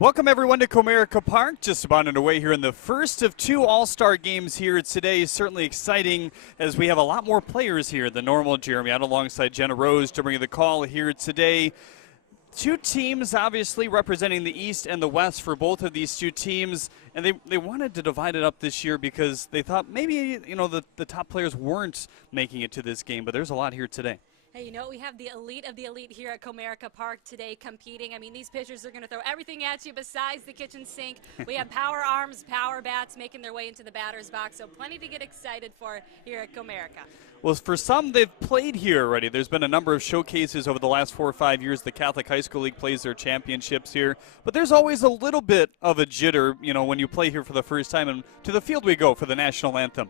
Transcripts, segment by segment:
Welcome everyone to Comerica Park, just about underway here in the first of two All-Star games here today. Certainly exciting as we have a lot more players here than normal. Jeremy out alongside Genna Rose to bring the call here today. Two teams obviously representing the East and the West for both of these two teams, and they wanted to divide it up this year because they thought maybe the top players weren't making it to this game, but there's a lot here today. Hey, you know, we have the elite of the elite here at Comerica Park today competing. I mean, these pitchers are going to throw everything at you besides the kitchen sink. We have power arms, power bats making their way into the batter's box, so plenty to get excited for here at Comerica. Well, for some, they've played here already. There's been a number of showcases over the last 4 or 5 years. The Catholic High School League plays their championships here. But there's always a little bit of a jitter, when you play here for the first time. And to the field we go for the national anthem.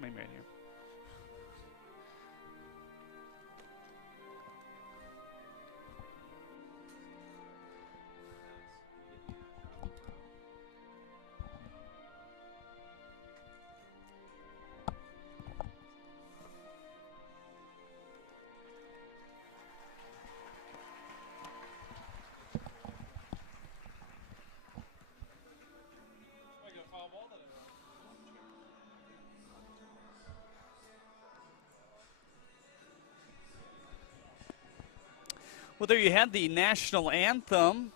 Maybe right here. Well, there you had the national anthem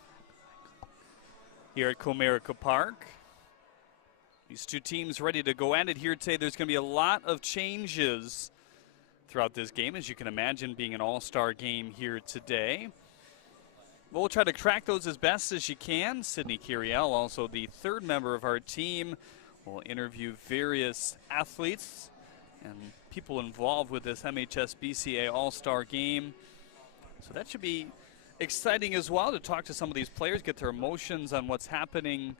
here at Comerica Park. These two teams ready to go at it here today. There's going to be a lot of changes throughout this game, as you can imagine, being an all-star game here today. We'll try to track those as best as you can. Sydney Cariel, also the third member of our team, will interview various athletes and people involved with this MHSBCA all-star game. So that should be exciting as well, to talk to some of these players, get their emotions on what's happening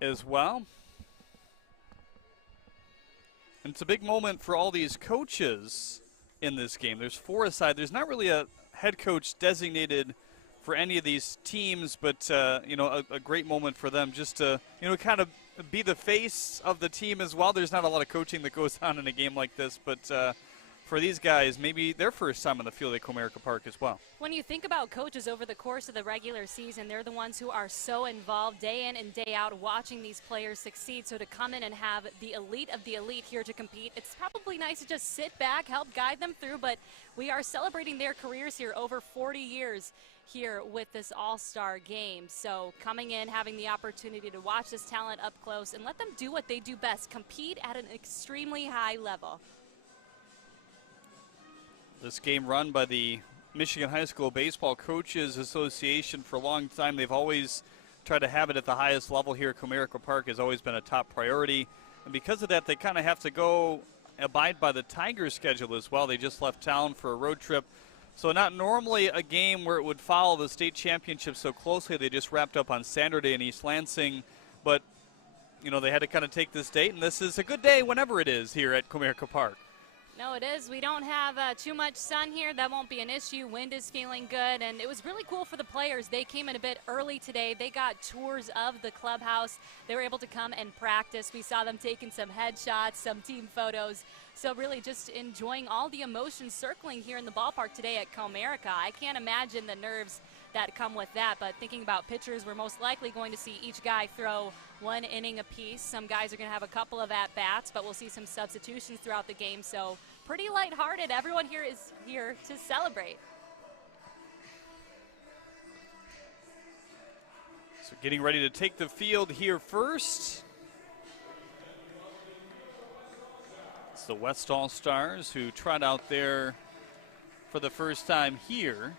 as well. And it's a big moment for all these coaches in this game. There's 4 aside. There's not really a head coach designated for any of these teams, but a great moment for them just to kind of be the face of the team as well. There's not a lot of coaching that goes on in a game like this, but for these guys, maybe their first time on the field at Comerica Park as well. When you think about coaches over the course of the regular season, they're the ones who are so involved day in and day out watching these players succeed. So to come in and have the elite of the elite here to compete, it's probably nice to just sit back, help guide them through, but we are celebrating their careers here, over 40 years here with this all-star game. So coming in, having the opportunity to watch this talent up close and let them do what they do best, compete at an extremely high level. This game run by the Michigan High School Baseball Coaches Association for a long time. They've always tried to have it at the highest level here at Comerica Park. Has always been a top priority. And because of that, they kind of have to abide by the Tigers schedule as well. They just left town for a road trip. So not normally a game where it would follow the state championship so closely. They just wrapped up on Saturday in East Lansing. But, they had to kind of take this date. And this is a good day whenever it is here at Comerica Park. No, it is. We don't have too much sun here. That won't be an issue. Wind is feeling good, and it was really cool for the players. They came in a bit early today. They got tours of the clubhouse. They were able to come and practice. We saw them taking some headshots, some team photos. So really just enjoying all the emotions circling here in the ballpark today at Comerica. I can't imagine the nerves that come with that, but thinking about pitchers, we're most likely going to see each guy throw 1 inning apiece. Some guys are going to have a couple of at-bats, but we'll see some substitutions throughout the game. So pretty lighthearted. Everyone here is here to celebrate. So getting ready to take the field here first. It's the West All-Stars who trot out there for the first time here.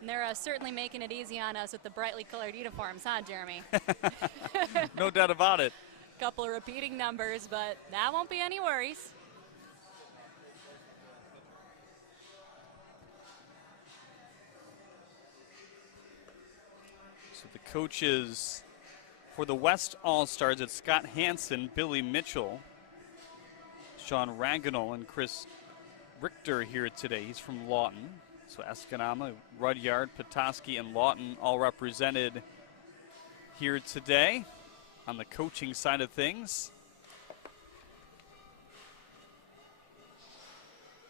And they're certainly making it easy on us with the brightly colored uniforms, huh, Jeremy? No doubt about it. Couple of repeating numbers, but that won't be any worries. So the coaches for the West All-Stars, it's Scott Hansen, Billy Mitchell, Sean Raganel, and Chris Richter here today. He's from Lawton. So Escanama, Rudyard, Petoskey, and Lawton all represented here today on the coaching side of things.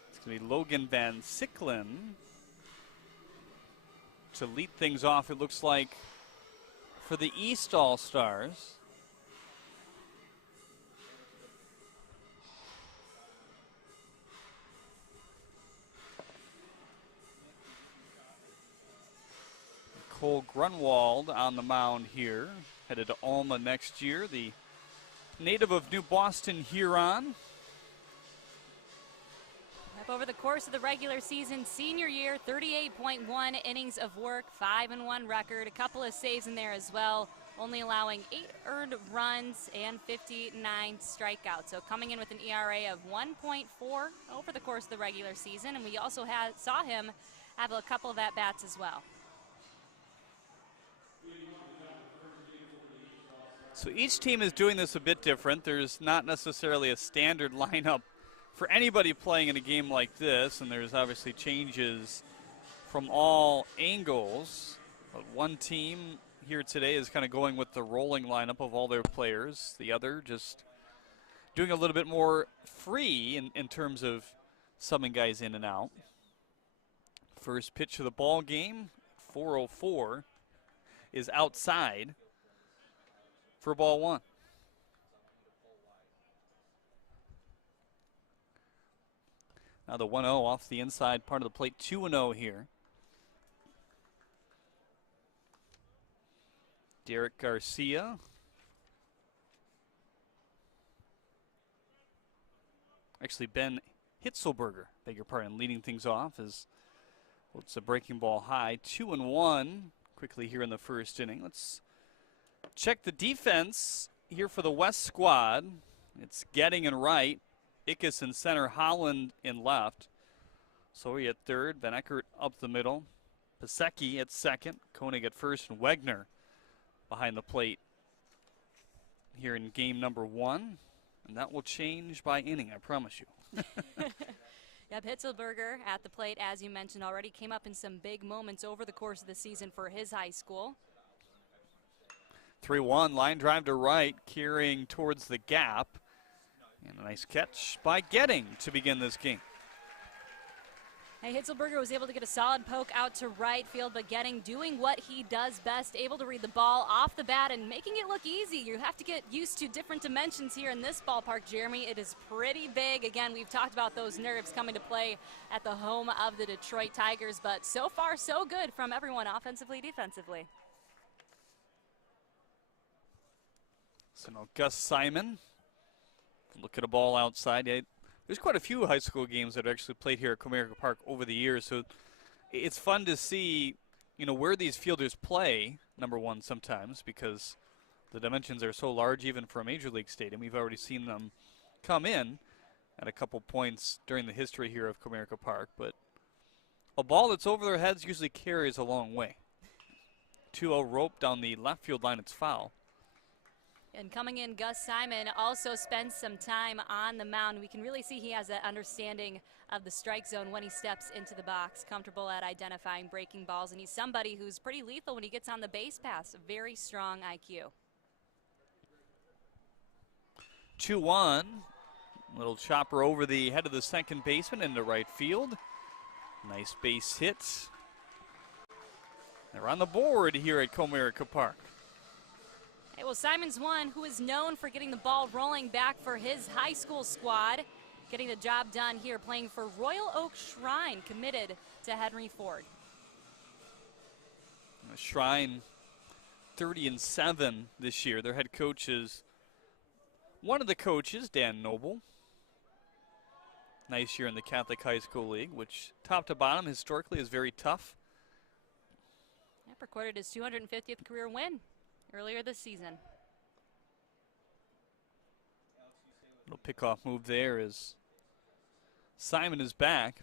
It's going to be Logan Van Sicklen to lead things off, it looks like, for the East All-Stars. Cole Grunwald on the mound here, headed to Alma next year, the native of New Boston, Huron. Over the course of the regular season, senior year, 38.1 innings of work, 5-1 record, a couple of saves in there as well, only allowing 8 earned runs and 59 strikeouts. So coming in with an ERA of 1.4 over the course of the regular season, and we also saw him have a couple of at-bats as well. So each team is doing this a bit different. There's not necessarily a standard lineup for anybody playing in a game like this, and there's obviously changes from all angles. But one team here today is kind of going with the rolling lineup of all their players. The other just doing a little bit more free in terms of subbing guys in and out. First pitch of the ball game, 4:04, is outside for ball one. Now the 1-0 off the inside part of the plate, 2-0 here. Derek Garcia. Actually, Ben Hitzelberger, beg your pardon, leading things off as well, it's a breaking ball high. 2-1 quickly here in the first inning. Let's check the defense here for the West squad. It's Getting in right, Ickes in center, Holland in left. Sawyer at third, Van Eckert up the middle, Pasecki at second, Koenig at first, and Wegner behind the plate here in game number one. And that will change by inning, I promise you. Yep, Hitzelberger at the plate, as you mentioned already, came up in some big moments over the course of the season for his high school. 3-1, line drive to right, carrying towards the gap. And a nice catch by Getting to begin this game. Hey, Hitzelberger was able to get a solid poke out to right field, but Getting doing what he does best, able to read the ball off the bat and making it look easy. You have to get used to different dimensions here in this ballpark, Jeremy. It is pretty big. Again, we've talked about those nerves coming to play at the home of the Detroit Tigers, but so far so good from everyone offensively, defensively. So now Gus Simon, look at a ball outside. There's quite a few high school games that are actually played here at Comerica Park over the years, so it's fun to see, where these fielders play, number one, sometimes, because the dimensions are so large even for a major league stadium. We've already seen them come in at a couple points during the history here of Comerica Park, but a ball that's over their heads usually carries a long way. 2-0 rope down the left field line, it's foul. And coming in, Gus Simon also spends some time on the mound. We can really see he has that understanding of the strike zone when he steps into the box, comfortable at identifying breaking balls, and he's somebody who's pretty lethal when he gets on the base pass. Very strong IQ. 2-1, little chopper over the head of the second baseman into right field. Nice base hit. They're on the board here at Comerica Park. Hey, well, Simon's one who is known for getting the ball rolling back for his high school squad, getting the job done here, playing for Royal Oak Shrine, committed to Henry Ford. Shrine 30-7 this year. Their head coach is one of the coaches, Dan Noble. Nice year in the Catholic High School League, which top to bottom historically is very tough. Yep, recorded his 250th career win earlier this season. Little pickoff move there as Simon is back.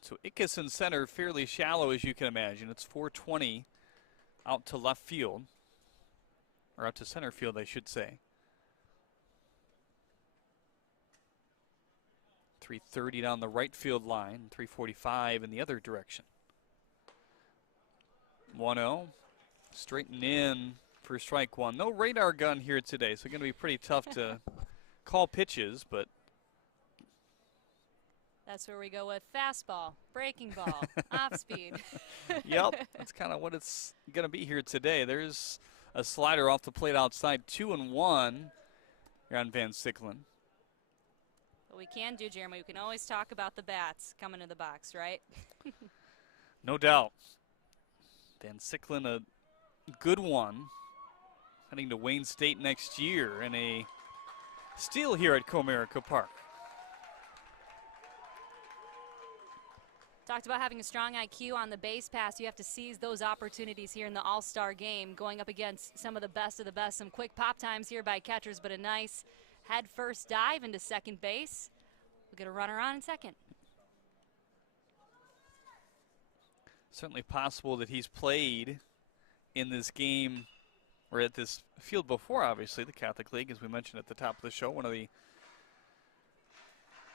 So Ickes in center, fairly shallow as you can imagine. It's 420 out to left field, or out to center field, I should say. 330 down the right field line, 345 in the other direction. 1-0, straighten in for strike one. No radar gun here today, so it's going to be pretty tough to call pitches, but that's where we go with fastball, breaking ball, off speed. Yep, that's kind of what it's going to be here today. There's a slider off the plate outside, 2-1 here on Van Sicklen. What we can do, Jeremy, we can always talk about the bats coming to the box, right? No doubt. Van Sicklen, a good one, heading to Wayne State next year, and a steal here at Comerica Park. Talked about having a strong IQ on the base pass. You have to seize those opportunities here in the All-Star game, going up against some of the best. Some quick pop times here by catchers, but a nice head first dive into second base. We'll get a runner on in second. Certainly possible that he's played in this game or at this field before, obviously, the Catholic League, as we mentioned at the top of the show, one of the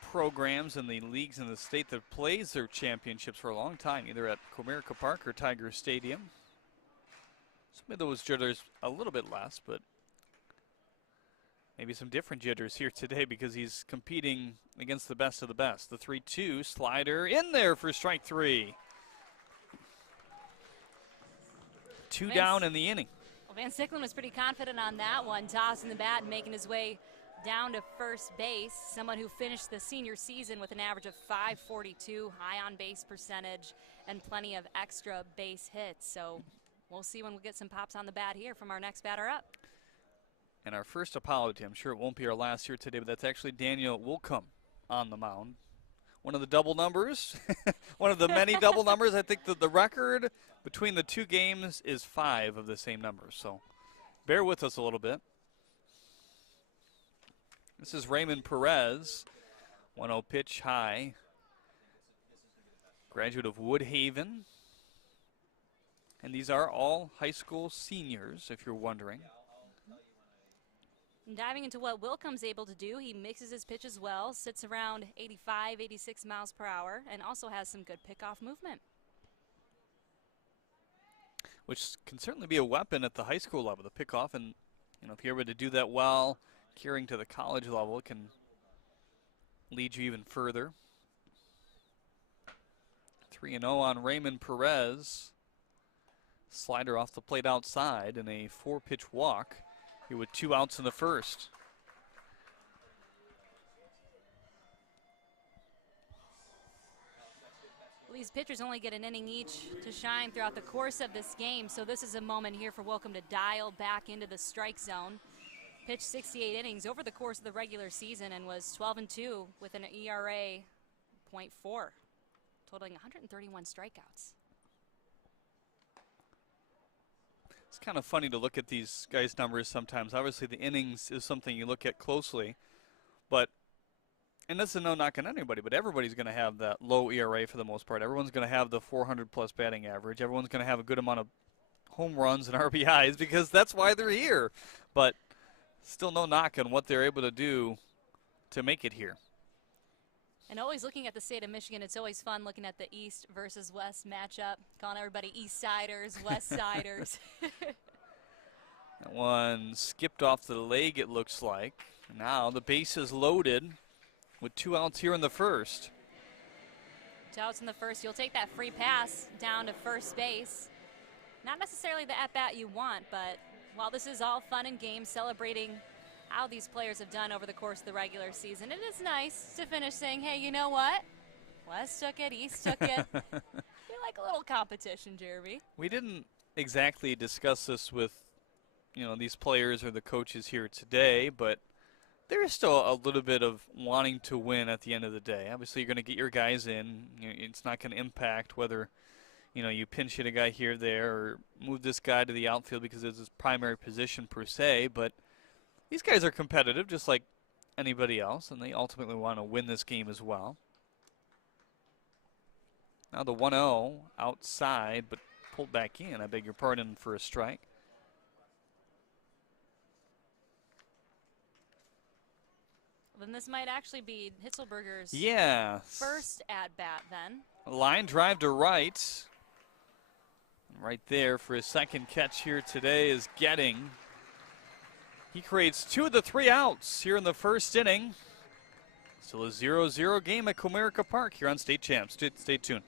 programs and the leagues in the state that plays their championships for a long time, either at Comerica Park or Tiger Stadium. Some of those jitters a little bit less, but maybe some different jitters here today because he's competing against the best of the best. The 3-2 slider in there for strike three. Two down in the inning. Well, Van Sicklen was pretty confident on that one, tossing the bat and making his way down to first base. Someone who finished the senior season with an average of .542, high on base percentage, and plenty of extra base hits. So we'll see when we get some pops on the bat here from our next batter up. And our first apology, I'm sure it won't be our last here today, but that's actually Daniel Wilcox on the mound. One of the double numbers, one of the many double numbers. I think that the record between the two games is 5 of the same numbers. So bear with us a little bit. This is Raymond Perez, 1-0 pitch high. Graduate of Woodhaven. And these are all high school seniors, if you're wondering. And diving into what Wilcox's able to do, he mixes his pitches well, sits around 85, 86 miles per hour, and also has some good pickoff movement. Which can certainly be a weapon at the high school level, the pickoff. And, you know, if you're able to do that well, carrying to the college level, it can lead you even further. 3-0 on Raymond Perez. Slider off the plate outside and a 4-pitch walk. Here with 2 outs in the first. These pitchers only get an inning each to shine throughout the course of this game, so this is a moment here for Wilcox to dial back into the strike zone. Pitched 68 innings over the course of the regular season and was 12-2 with an ERA .4, totaling 131 strikeouts. It's kind of funny to look at these guys' numbers sometimes. Obviously, the innings is something you look at closely, but, and that's a no knock on anybody, but everybody's going to have that low ERA for the most part. Everyone's going to have the 400-plus batting average. Everyone's going to have a good amount of home runs and RBIs because that's why they're here. But still no knock on what they're able to do to make it here. And always looking at the state of Michigan, it's always fun looking at the East versus West matchup, calling everybody East Siders, West Siders. That one skipped off the leg, it looks like. Now the base is loaded with 2 outs here in the first. 2 outs in the first. You'll take that free pass down to first base. Not necessarily the at-bat you want, but while this is all fun and games, celebrating how these players have done over the course of the regular season, it is nice to finish saying, hey, you know what? West took it, East took it. We like a little competition, Jeremy. We didn't exactly discuss this with, these players or the coaches here today, but there is still a little bit of wanting to win at the end of the day. Obviously, you're going to get your guys in. It's not going to impact whether, you pinch hit a guy here or there or move this guy to the outfield because it's his primary position per se, but these guys are competitive just like anybody else, and they ultimately want to win this game as well. Now the 1-0 outside, but pulled back in. I beg your pardon, for a strike. Then this might actually be Hitzelberger's first at-bat then. Line drive to right. Right there for his second catch here today is Getting. He creates 2 of the 3 outs here in the first inning. Still a 0-0 game at Comerica Park here on State Champs. Stay tuned.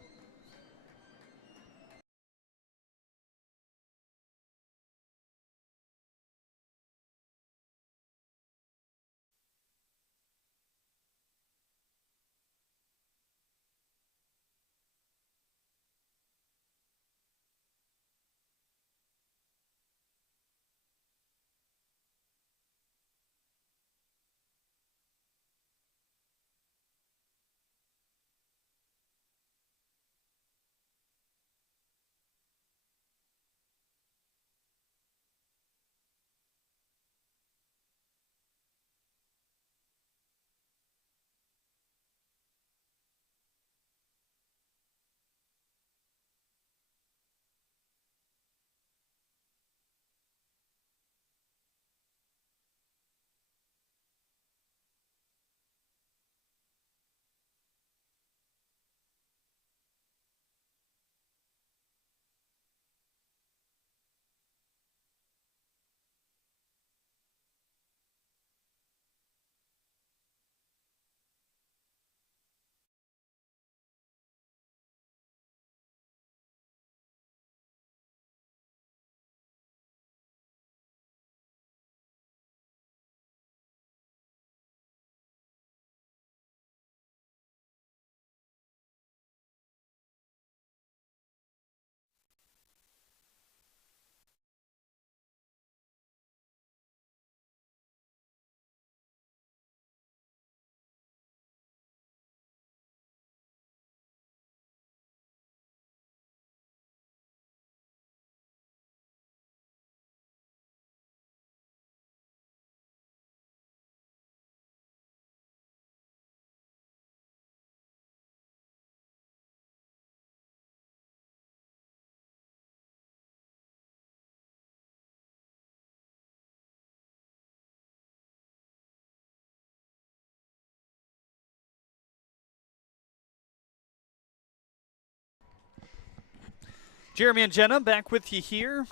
Jeremy and Genna back with you here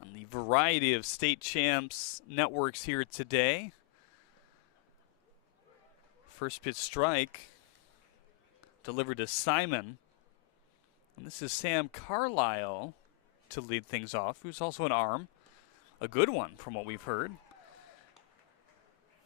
on the variety of State Champs networks here today. First pitch strike delivered to Simon. And this is Sam Carlisle to lead things off, who's also an arm. A good one from what we've heard.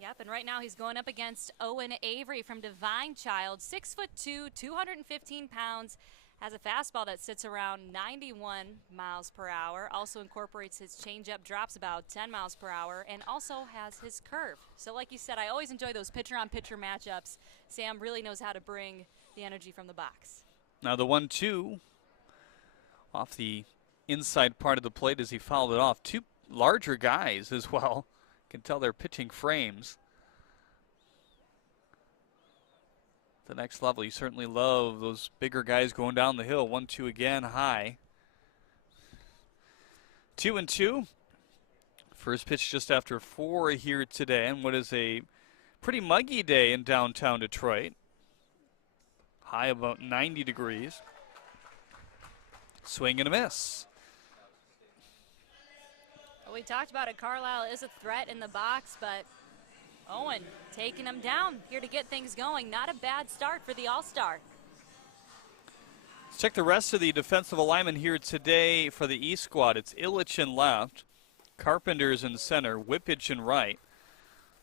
Yep, and right now he's going up against Owen Avery from Divine Child, 6'2", 215 pounds. Has a fastball that sits around 91 miles per hour, also incorporates his changeup, drops about 10 miles per hour, and also has his curve. So like you said, I always enjoy those pitcher-on-pitcher matchups. Sam really knows how to bring the energy from the box. Now the 1-2 off the inside part of the plate as he fouled it off. 2 larger guys as well. Can tell they're pitching frames. The next level, you certainly love those bigger guys going down the hill. 1-2 again, high. 2-2. First pitch just after 4 here today, and what is a pretty muggy day in downtown Detroit. High about 90 degrees. Swing and a miss. Well, we talked about it. Carlisle is a threat in the box, but Owen taking him down here to get things going. Not a bad start for the All-Star. Let's check the rest of the defensive alignment here today for the East squad. It's Illich in left, Carpenter's in center, Whippich in right,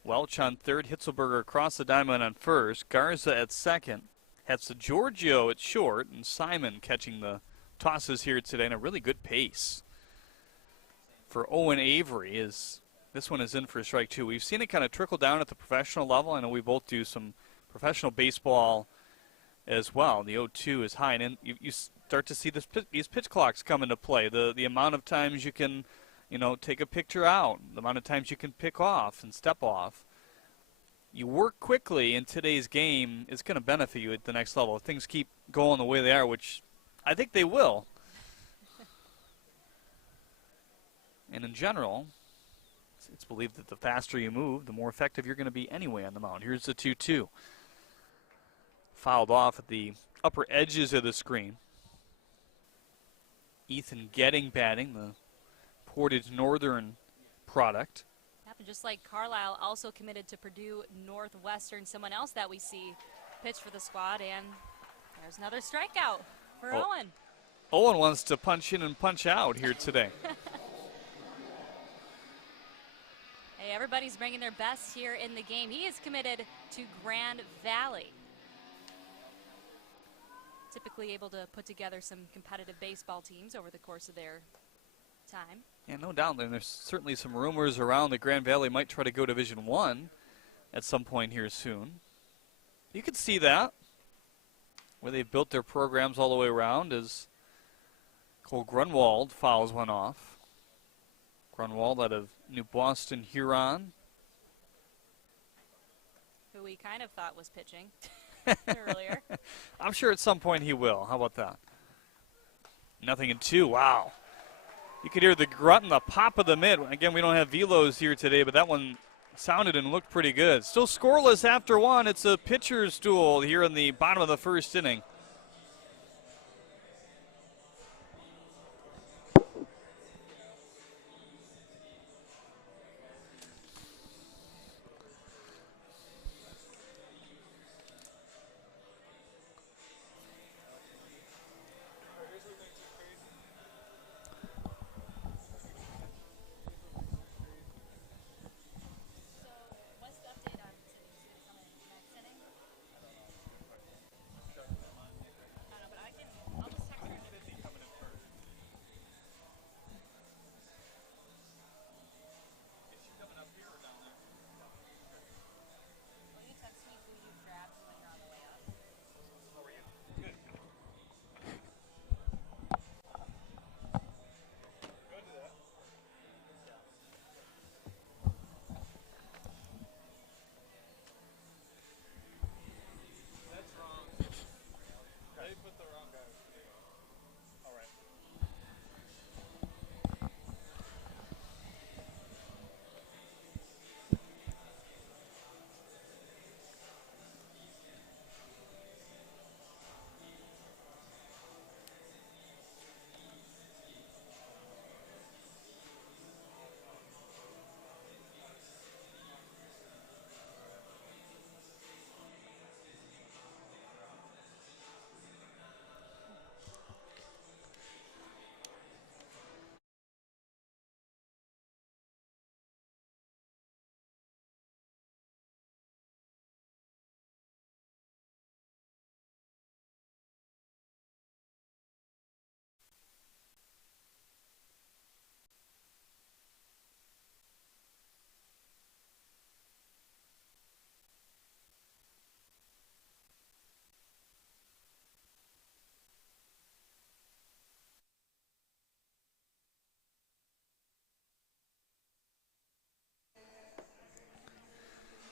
Welch on third, Hitzelberger across the diamond on first, Garza at second, That's Giorgio at short, and Simon catching the tosses here today, and a really good pace for Owen Avery. This one is in for a strike two. We've seen it kind of trickle down at the professional level. I know we both do some professional baseball as well. The 0-2 is high, and then you start to see these pitch clocks come into play. The amount of times you can, take a picture out, the amount of times you can pick off and step off. You work quickly in today's game is going to benefit you at the next level. If things keep going the way they are, which I think they will. And in general, it's believed that the faster you move, the more effective you're going to be anyway on the mound. Here's the 2-2. Fouled off at the upper edges of the screen. Ethan Getting batting, the Portage Northern product. And just like Carlisle, also committed to Purdue Northwestern, someone else that we see pitch for the squad, and there's another strikeout for Owen. Owen wants to punch in and punch out here today. Hey, everybody's bringing their best here in the game. He is committed to Grand Valley. Typically able to put together some competitive baseball teams over the course of their time. Yeah, no doubt. There's certainly some rumors around that Grand Valley might try to go Division I at some point here soon. You could see that, where they've built their programs all the way around, as Cole Grunwald fouls one off. Grunwald out of New Boston, Huron. Who we kind of thought was pitching earlier. I'm sure at some point he will. How about that? 0-2. Wow. You could hear the grunt and the pop of the mitt. Again, we don't have velos here today, but that one sounded and looked pretty good. Still scoreless after one. It's a pitcher's duel here in the bottom of the first inning.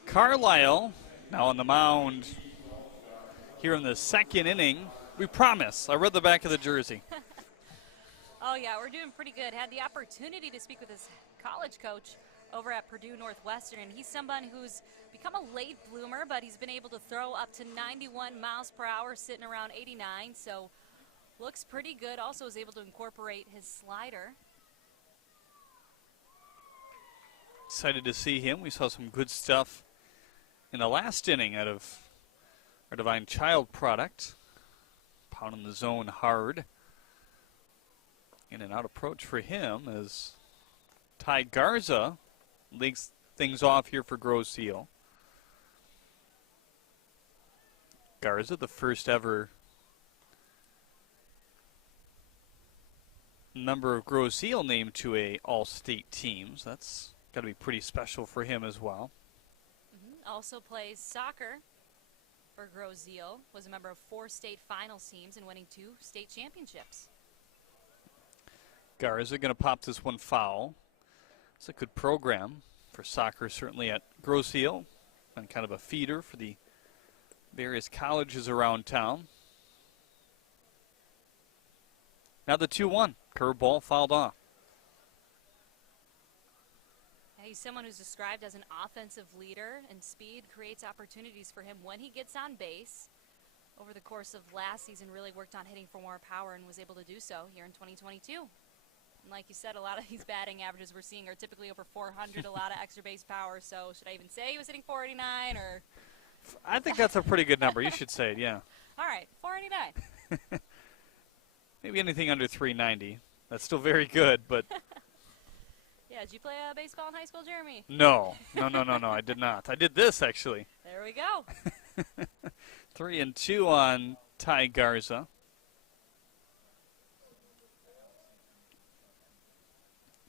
Carlisle now on the mound here in the second inning. We promise. I read the back of the jersey. Oh, yeah, we're doing pretty good. Had the opportunity to speak with his college coach over at Purdue Northwestern, and he's someone who's become a late bloomer, but he's been able to throw up to 91 miles per hour, sitting around 89, so looks pretty good. Also is able to incorporate his slider. Excited to see him. We saw some good stuff in the last inning out of our Divine Child product. Pounding the zone hard. In and out approach for him as Ty Garza leads things off here for Grosse Ile. Garza, the first ever member of Grosse Ile named to a all-state team. So that's got to be pretty special for him as well. Also plays soccer for Grosse Ile, was a member of 4 state finals teams and winning 2 state championships. Garza going to pop this one foul. It's a good program for soccer, certainly at Grosse Ile, and kind of a feeder for the various colleges around town. Now the 2-1. Curveball fouled off. He's someone who's described as an offensive leader, and speed creates opportunities for him when he gets on base. Over the course of last season, really worked on hitting for more power and was able to do so here in 2022. And like you said, a lot of these batting averages we're seeing are typically over 400, a lot of extra base power. So should I even say he was hitting 489 or? I think that's a pretty good number. You should say it, yeah. All right, 489. Maybe anything under 390. That's still very good, but. Yeah, did you play baseball in high school, Jeremy? No, I did not. I did this, actually. There we go. 3-2 on Ty Garza.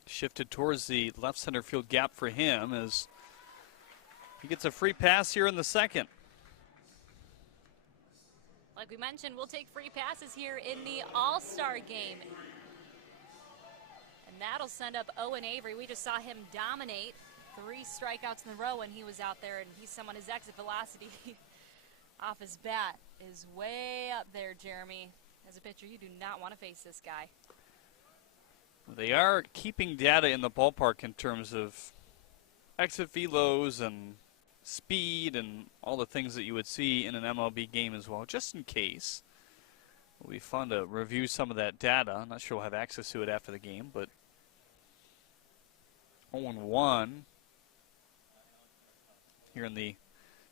Shifted towards the left center field gap for him as he gets a free pass here in the second. Like we mentioned, we'll take free passes here in the All-Star game. And that'll send up Owen Avery. We just saw him dominate 3 strikeouts in a row when he was out there, and he's someone, his exit velocity off his bat is way up there, Jeremy. As a pitcher, you do not want to face this guy. They are keeping data in the ballpark in terms of exit velos and speed and all the things that you would see in an MLB game as well, just in case. It'll be fun to review some of that data. I'm not sure we'll have access to it after the game, but 0-1 here in the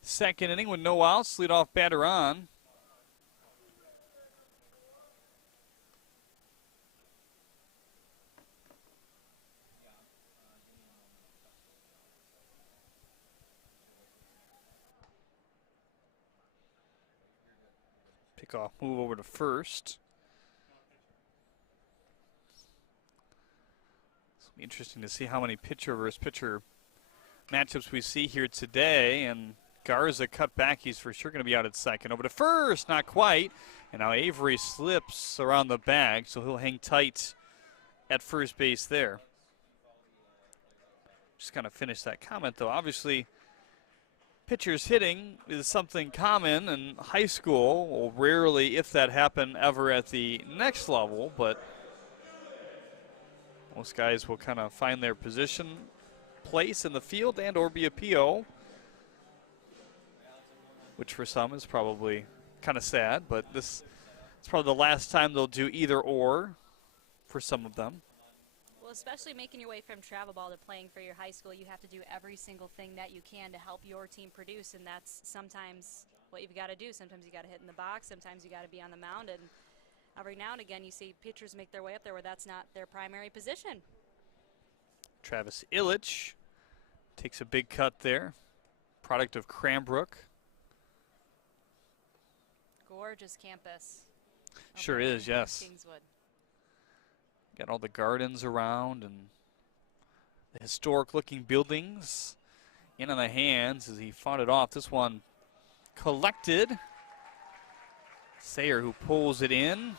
second inning with no outs. Leadoff batter on. Pickoff move over to first. It'll be interesting to see how many pitcher versus pitcher matchups we see here today. And Garza cut back. He's for sure going to be out at second. Over to first, not quite. And now Avery slips around the bag, so he'll hang tight at first base there. Just kind of finish that comment, though. Obviously, pitchers hitting is something common in high school. Well, rarely, if that happen, ever at the next level, but most guys will kind of find their position, place in the field, and or be a PO, which for some is probably kind of sad, but this is probably the last time they'll do either or for some of them. Well, especially making your way from travel ball to playing for your high school, you have to do every single thing that you can to help your team produce, and that's sometimes what you've got to do. Sometimes you got to hit in the box, sometimes you got to be on the mound, and every now and again you see pitchers make their way up there where that's not their primary position. Travis Illich takes a big cut there, product of Cranbrook. Gorgeous campus. Sure is, yes. Kingswood. Got all the gardens around and the historic looking buildings in on the hands as he fought it off. This one collected. Sayer who pulls it in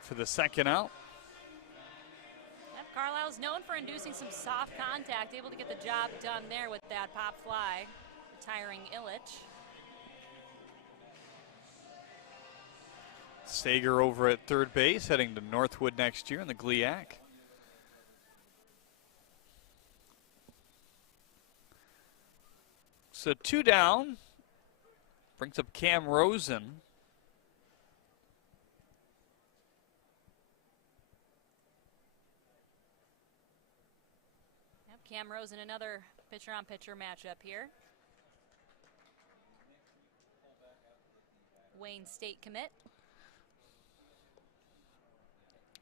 for the second out. Yep, Carlisle's known for inducing some soft contact, able to get the job done there with that pop fly, retiring Illich. Sager over at third base, heading to Northwood next year in the GLIAC. So 2 down. Brings up Cam Rosen. Yep, Cam Rosen, another pitcher-on-pitcher matchup here. Wayne State commit.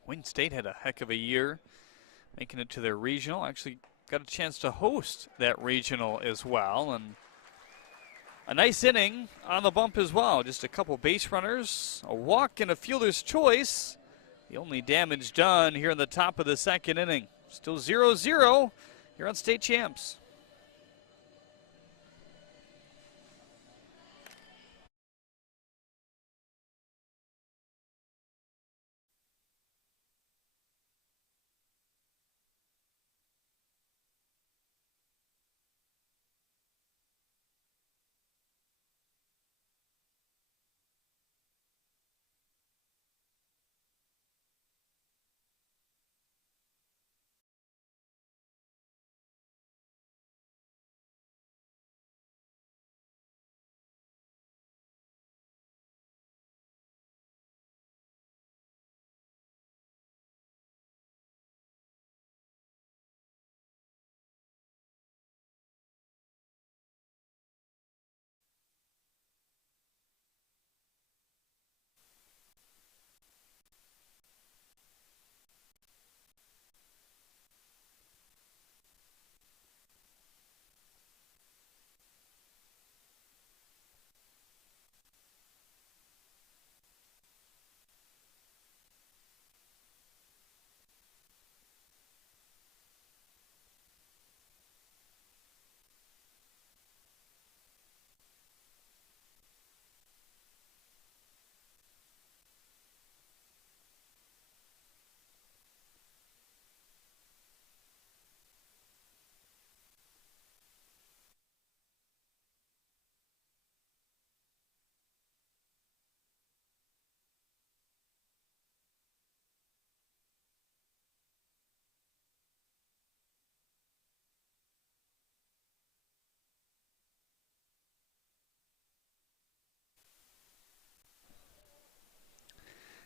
Wayne State had a heck of a year making it to their regional. Actually got a chance to host that regional as well. And A nice inning on the bump as well. Just a couple base runners, a walk, and a fielder's choice. The only damage done here in the top of the second inning. Still 0-0 here on State Champs.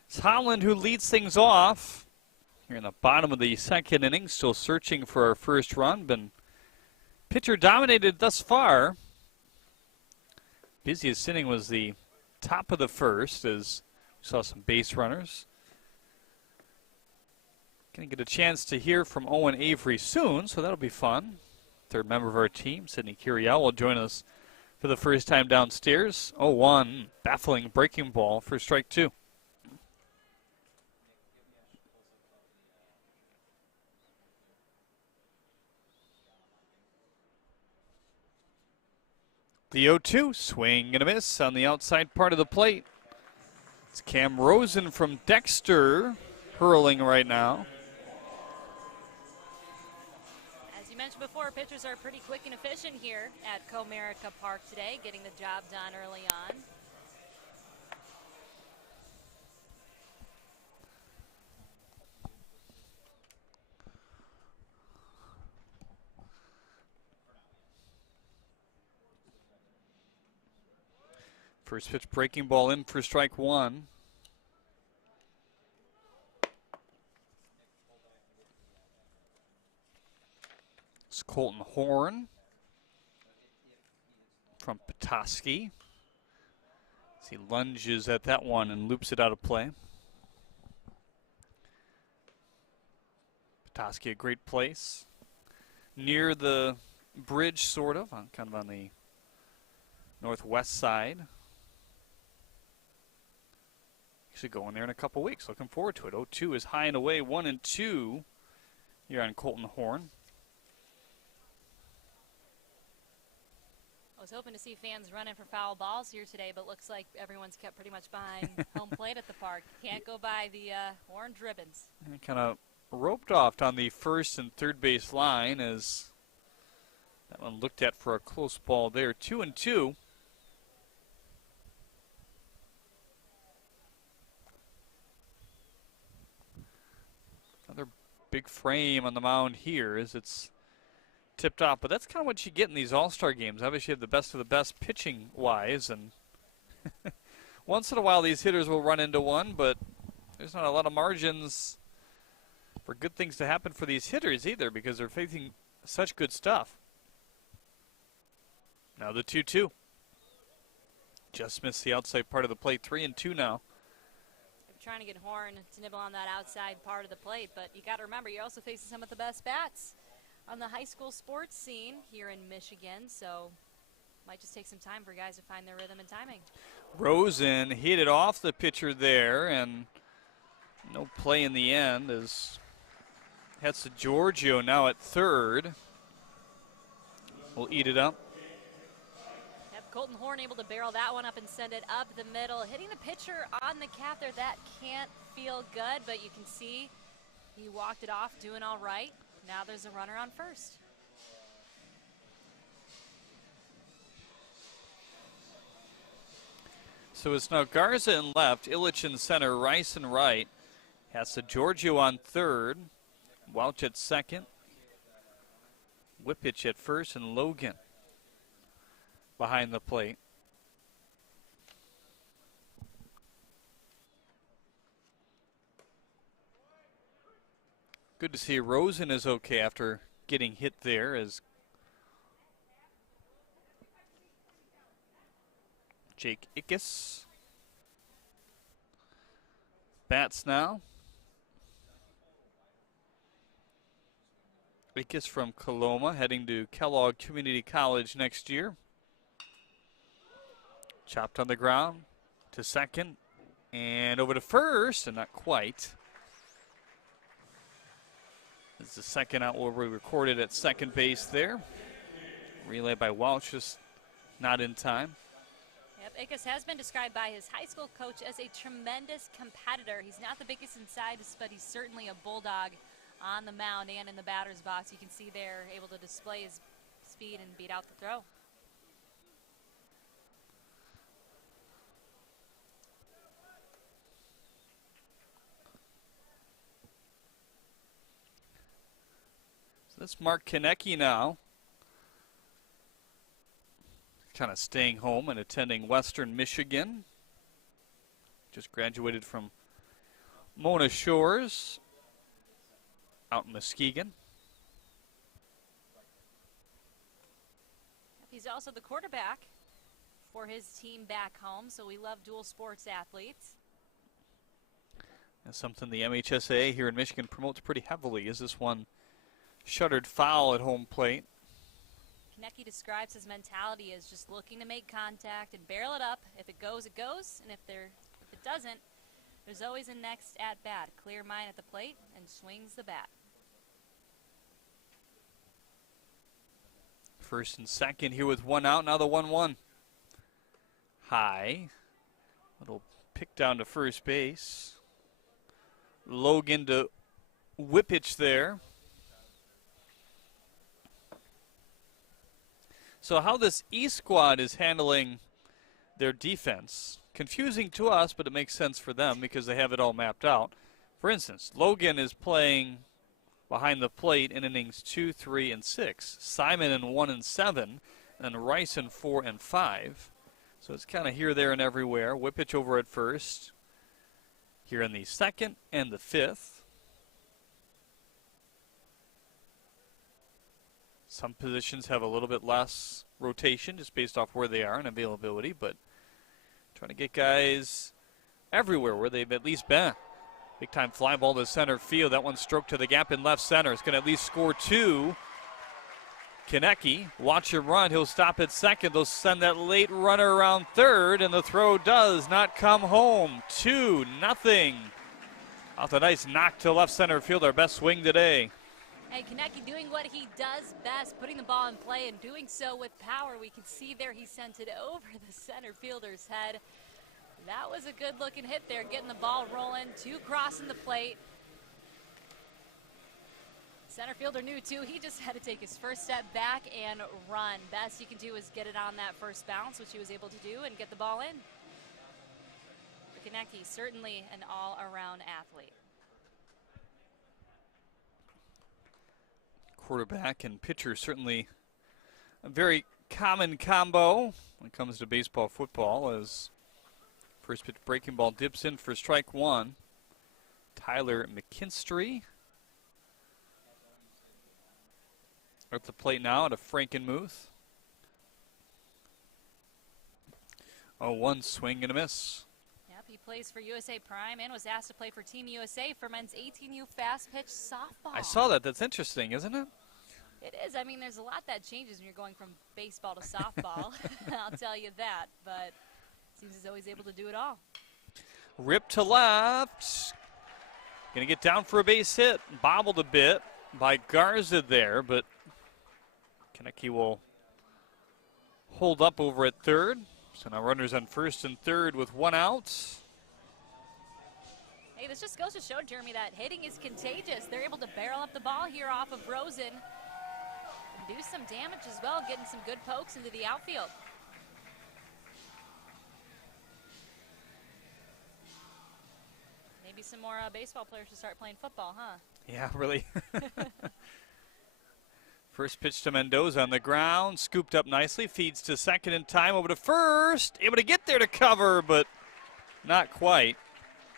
It's Holland who leads things off here in the bottom of the second inning. Still searching for our first run. Been pitcher dominated thus far. Busiest inning was the top of the first as we saw some base runners. Going to get a chance to hear from Owen Avery soon, so that'll be fun. Third member of our team, Sydney Cariel, will join us for the first time downstairs. 0-1, baffling breaking ball for strike two. The 0-2, swing and a miss on the outside part of the plate. It's Cam Rosen from Dexter hurling right now. As you mentioned before, pitchers are pretty quick and efficient here at Comerica Park today, getting the job done early on. First pitch breaking ball in for strike one. It's Colton Horn from Petoskey. As he lunges at that one and loops it out of play. Petoskey, a great place. Near the bridge, sort of, kind of on the northwest side. Actually going there in a couple weeks. Looking forward to it. 0-2 is high and away. 1-2 here on Colton Horn. I was hoping to see fans running for foul balls here today, but looks like everyone's kept pretty much behind home plate at the park. Can't go by the orange ribbons. And kind of roped off on the first and third base line as that one looked at for a close ball there. 2-2. Another big frame on the mound here as it's tipped off. But that's kind of what you get in these all-star games. Obviously you have the best of the best pitching-wise. And once in a while these hitters will run into one, but there's not a lot of margins for good things to happen for these hitters either because they're facing such good stuff. Now the 2-2. Just missed the outside part of the plate. 3-2 now. Trying to get Horn to nibble on that outside part of the plate, but you got to remember you're also facing some of the best bats on the high school sports scene here in Michigan, so Might just take some time for guys to find their rhythm and timing. Rosen hit it off the pitcher there, and no play in the end as that's Giorgio now at third. Will eat it up. Yep, Colton Horn able to barrel that one up and send it up the middle. Hitting the pitcher on the cap there, that can't feel good, but you can see he walked it off doing all right. Now there's a runner on first. So it's now Garza in left, Illich in center, Rice in right. Has the Giorgio on third, Welch at second, Whippich at first, and Logan behind the plate. Good to see Rosen is okay after getting hit there as Jake Ickes bats now. Ickes from Coloma heading to Kellogg Community College next year. Chopped on the ground to second and over to first, and not quite. It's the second out where we recorded at second base there. Relay by Welch, just not in time. Yep, Ickes has been described by his high school coach as a tremendous competitor. He's not the biggest in size, but he's certainly a bulldog on the mound and in the batter's box. You can see there, able to display his speed and beat out the throw. So that's Mark Kaneki now. Kind of staying home and attending Western Michigan. Just graduated from Mona Shores out in Muskegon. He's also the quarterback for his team back home, so we love dual sports athletes. That's something the MHSAA here in Michigan promotes pretty heavily. Is this one shuttered foul at home plate? Kaneki describes his mentality as just looking to make contact and barrel it up. If it goes, it goes, and if it doesn't, there's always a next at bat. Clear mind at the plate and swings the bat. First and second here with one out. Now the 1-1. High. Little pick down to first base. Logan to Whippich there. So how this East squad is handling their defense, confusing to us, but it makes sense for them because they have it all mapped out. For instance, Logan is playing behind the plate in innings 2, 3, and 6. Simon in 1 and 7, and Rice in 4 and 5. So it's kind of here, there, and everywhere. Whippich over at first. Here in the second and the fifth. Some positions have a little bit less rotation just based off where they are and availability, but trying to get guys everywhere where they've at least been. Big time fly ball to center field. That one stroked to the gap in left center. It's going to at least score 2. Kaneki, watch him run. He'll stop at second. They'll send that late runner around third, and the throw does not come home. 2-0. Off a nice knock to left center field. Our best swing today. And Kaneki doing what he does best, putting the ball in play and doing so with power. We can see there he sent it over the center fielder's head. That was a good looking hit there, getting the ball rolling, 2 crossing the plate. Center fielder knew too, he just had to take his first step back and run. Best you can do is get it on that first bounce, which he was able to do, and get the ball in. For Kaneki, certainly an all-around athlete. Quarterback and pitcher, certainly a very common combo when it comes to baseball, football, as first pitch breaking ball dips in for strike 1. Tyler McKinstry at the plate now at a Frankenmuth. 0-1 swing and a miss. Yep, he plays for USA Prime and was asked to play for Team USA for men's 18U fast pitch softball. I saw that. That's interesting, isn't it? It is. I mean, there's a lot that changes when you're going from baseball to softball. I'll tell you that. But seems he's always able to do it all. Rip to left. Going to get down for a base hit. Bobbled a bit by Garza there, but Kaneki will hold up over at third. So now runners on first and third with one out. Hey, this just goes to show, Jeremy, that hitting is contagious. They're able to barrel up the ball here off of Rosen and do some damage as well, getting some good pokes into the outfield. Maybe some more baseball players should start playing football, huh? Yeah, really. First pitch to Mendoza on the ground, scooped up nicely, feeds to second in time, over to first, able to get there to cover, but not quite.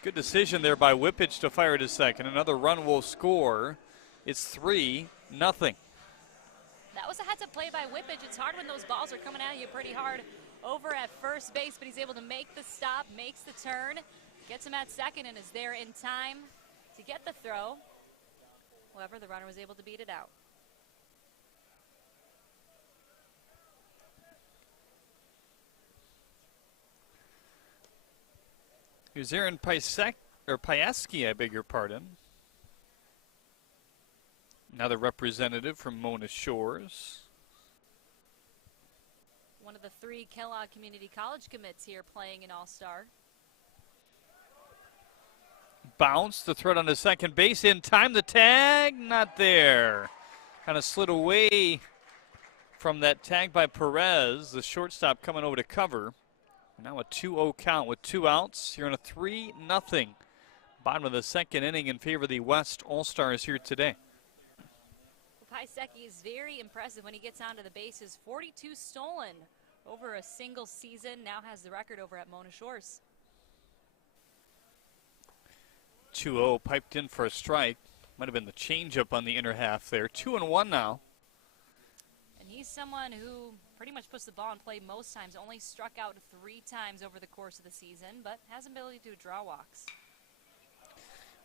Good decision there by Whippich to fire to second. Another run will score. It's 3-0. That was a heads-up play by Whippich. It's hard when those balls are coming at you pretty hard over at first base, but he's able to make the stop, makes the turn, gets him at second, and is there in time to get the throw. However, the runner was able to beat it out. Here's Aaron Pieski, I beg your pardon. Another representative from Mona Shores. One of the 3 Kellogg Community College commits here playing in All-Star. Bounce, the threat on the second base, in time, the tag, not there. Kind of slid away from that tag by Perez, the shortstop coming over to cover. Now a 2-0 count with 2 outs here in a 3-0 bottom of the second inning in favor of the West All-Stars here today. Pieski is very impressive when he gets onto the bases. 42 stolen over a single season. Now has the record over at Mona Shores. 2-0 piped in for a strike. Might have been the changeup on the inner half there. 2-1 now. And he's someone who pretty much puts the ball in play most times. Only struck out 3 times over the course of the season, but has ability to draw walks.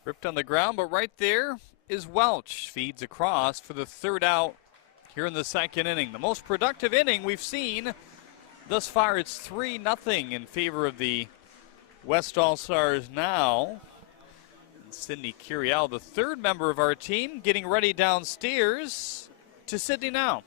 Ripped on the ground, but right there is Welch. Feeds across for the 3rd out here in the second inning. The most productive inning we've seen thus far. It's 3-0 in favor of the West All-Stars now. And Sydney Cariel, the 3rd member of our team, getting ready downstairs to Sydney now.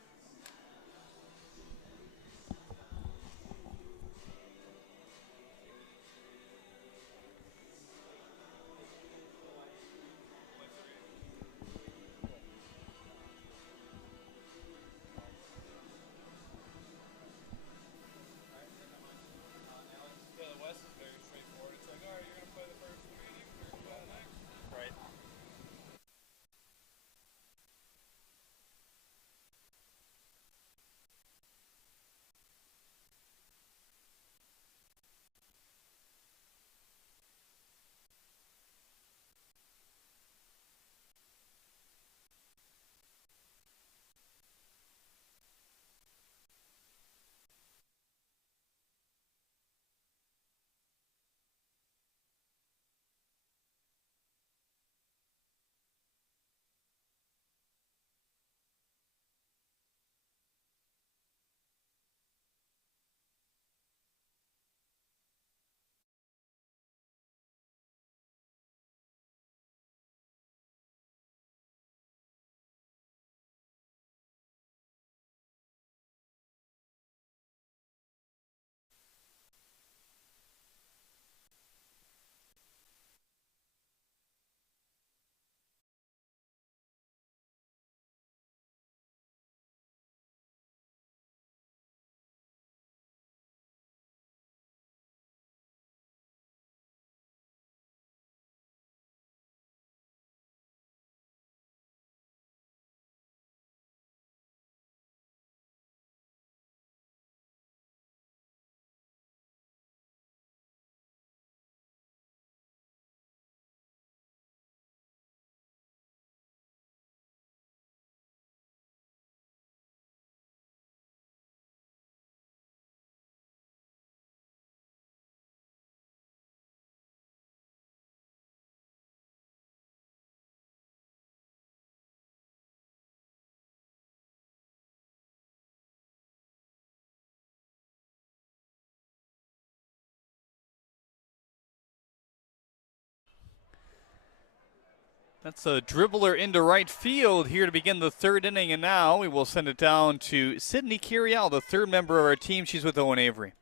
That's a dribbler into right field here to begin the third inning, and now we will send it down to Sydney Cariel, the third member of our team. She's with Owen Avery.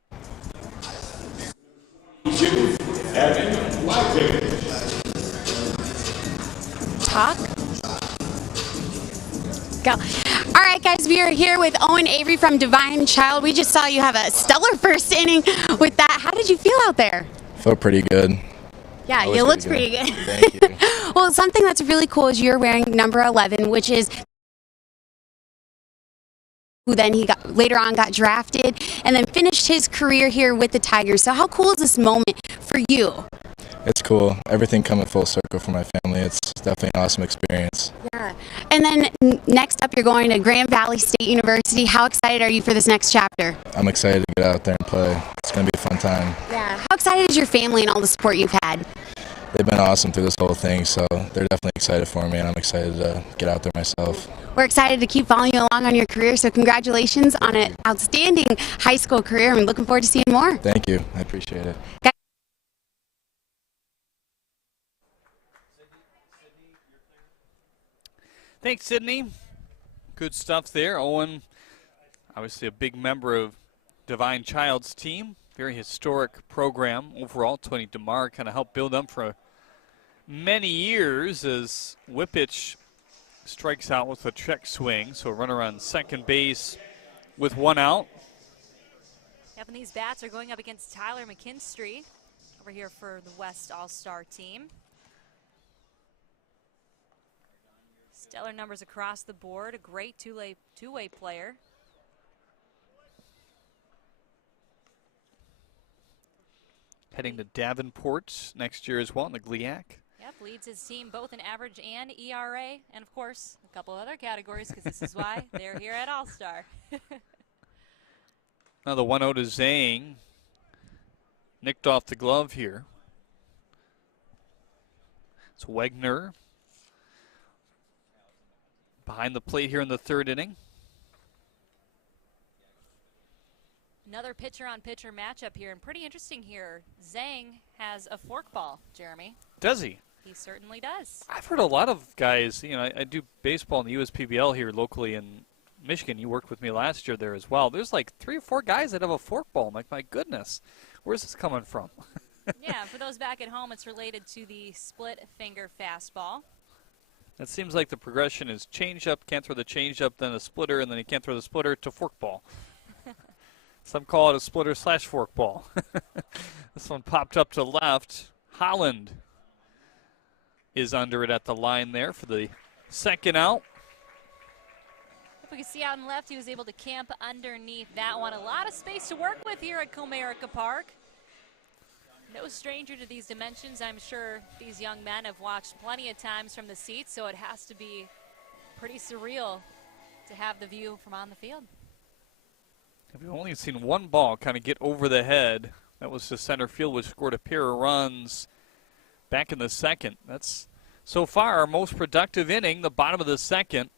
Talk. Go. All right, guys, we are here with Owen Avery from Divine Child. We just saw you have a stellar first inning with that. How did you feel out there? Felt pretty good. Yeah, you looked pretty good. Thank you. Well, something that's really cool is you're wearing number 11, which is who then later on got drafted and then finished his career here with the Tigers. So how cool is this moment for you? It's cool. Everything coming full circle for my family. It's definitely an awesome experience. Yeah. And then next up, you're going to Grand Valley State University. How excited are you for this next chapter? I'm excited to get out there and play. It's going to be a fun time. Yeah. How excited is your family and all the support you've had? They've been awesome through this whole thing, so they're definitely excited for me, and I'm excited to get out there myself. We're excited to keep following you along on your career, so congratulations on an outstanding high school career. I'm looking forward to seeing more. Thank you. I appreciate it. Thanks, Sydney. Good stuff there. Owen, obviously a big member of Divine Child's team. Very historic program overall. Tony DeMar kind of helped build them for many years as Whippich strikes out with a check swing. So a runner on second base with one out. Yep, and these bats are going up against Tyler McKinstry over here for the West All-Star team. Stellar numbers across the board. A great two-way player. Heading to Davenport next year as well in the GLIAC. Yep, leads his team both in average and ERA, and of course a couple other categories because this is why they're here at All-Star. Now the 1-0 to Zhang. Nicked off the glove here. It's Wegner behind the plate here in the third inning. Another pitcher-on-pitcher matchup here, and pretty interesting here. Zhang has a forkball, Jeremy. Does he? He certainly does. I've heard a lot of guys, you know, I do baseball in the USPBL here locally in Michigan. You worked with me last year there as well. There's like 3 or 4 guys that have a forkball. I'm like, my goodness, where's this coming from? Yeah, for those back at home, it's related to the split finger fastball. It seems like the progression is change up, can't throw the change up, then a splitter, and then you can't throw the splitter to forkball. Some call it a splitter / forkball. This one popped up to left. Holland is under it at the line there for the second out. If we can see out and left, he was able to camp underneath that one. A lot of space to work with here at Comerica Park. No stranger to these dimensions. I'm sure these young men have watched plenty of times from the seats, so it has to be pretty surreal to have the view from on the field. We've only seen one ball kind of get over the head. That was to center field, which scored a pair of runs back in the second. That's so far our most productive inning, the bottom of the second.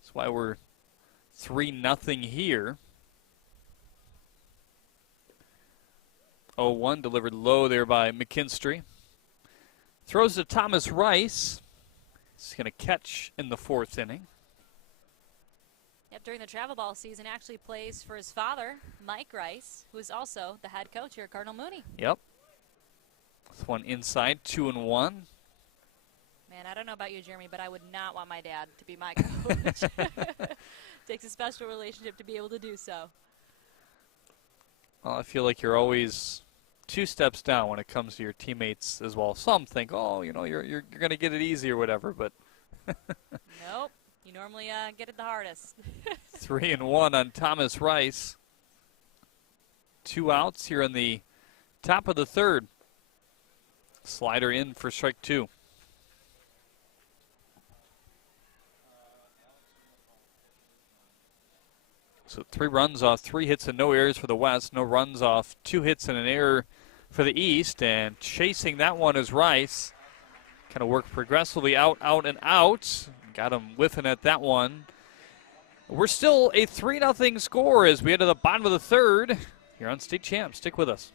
That's why we're 3-0 here. 0-1 delivered low there by McKinstry. Throws to Thomas Rice. He's going to catch in the fourth inning. Yep, during the travel ball season, actually plays for his father, Mike Rice, who is also the head coach here at Cardinal Mooney. Yep. This one inside, 2-1. Man, I don't know about you, Jeremy, but I would not want my dad to be my coach. Takes a special relationship to be able to do so. Well, I feel like you're always 2 steps down when it comes to your teammates as well. Some think, oh, you know, you're going to get it easy or whatever, but nope. You normally get it the hardest. 3-1 on Thomas Rice. 2 outs here in the top of the third. Slider in for strike 2. So 3 runs off 3 hits and no errors for the West. No runs off 2 hits and an error for the East. And chasing that one is Rice. Kind of worked progressively out, and out. Got him whiffing at that one. We're still a 3-0 score as we head to the bottom of the third. Here on State Champs. Stick with us.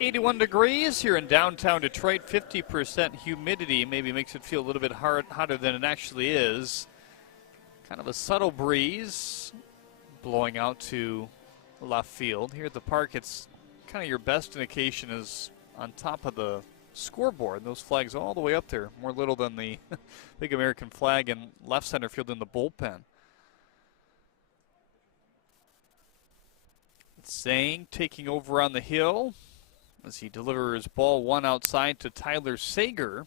81 degrees here in downtown Detroit, 50% humidity. Maybe makes it feel a little bit hotter than it actually is. Kind of a subtle breeze blowing out to left field. Here at the park, it's kind of your best indication is on top of the scoreboard. Those flags all the way up there, more little than the big American flag in left center field in the bullpen. Zhang taking over on the hill as he delivers ball one outside to Tyler Sager.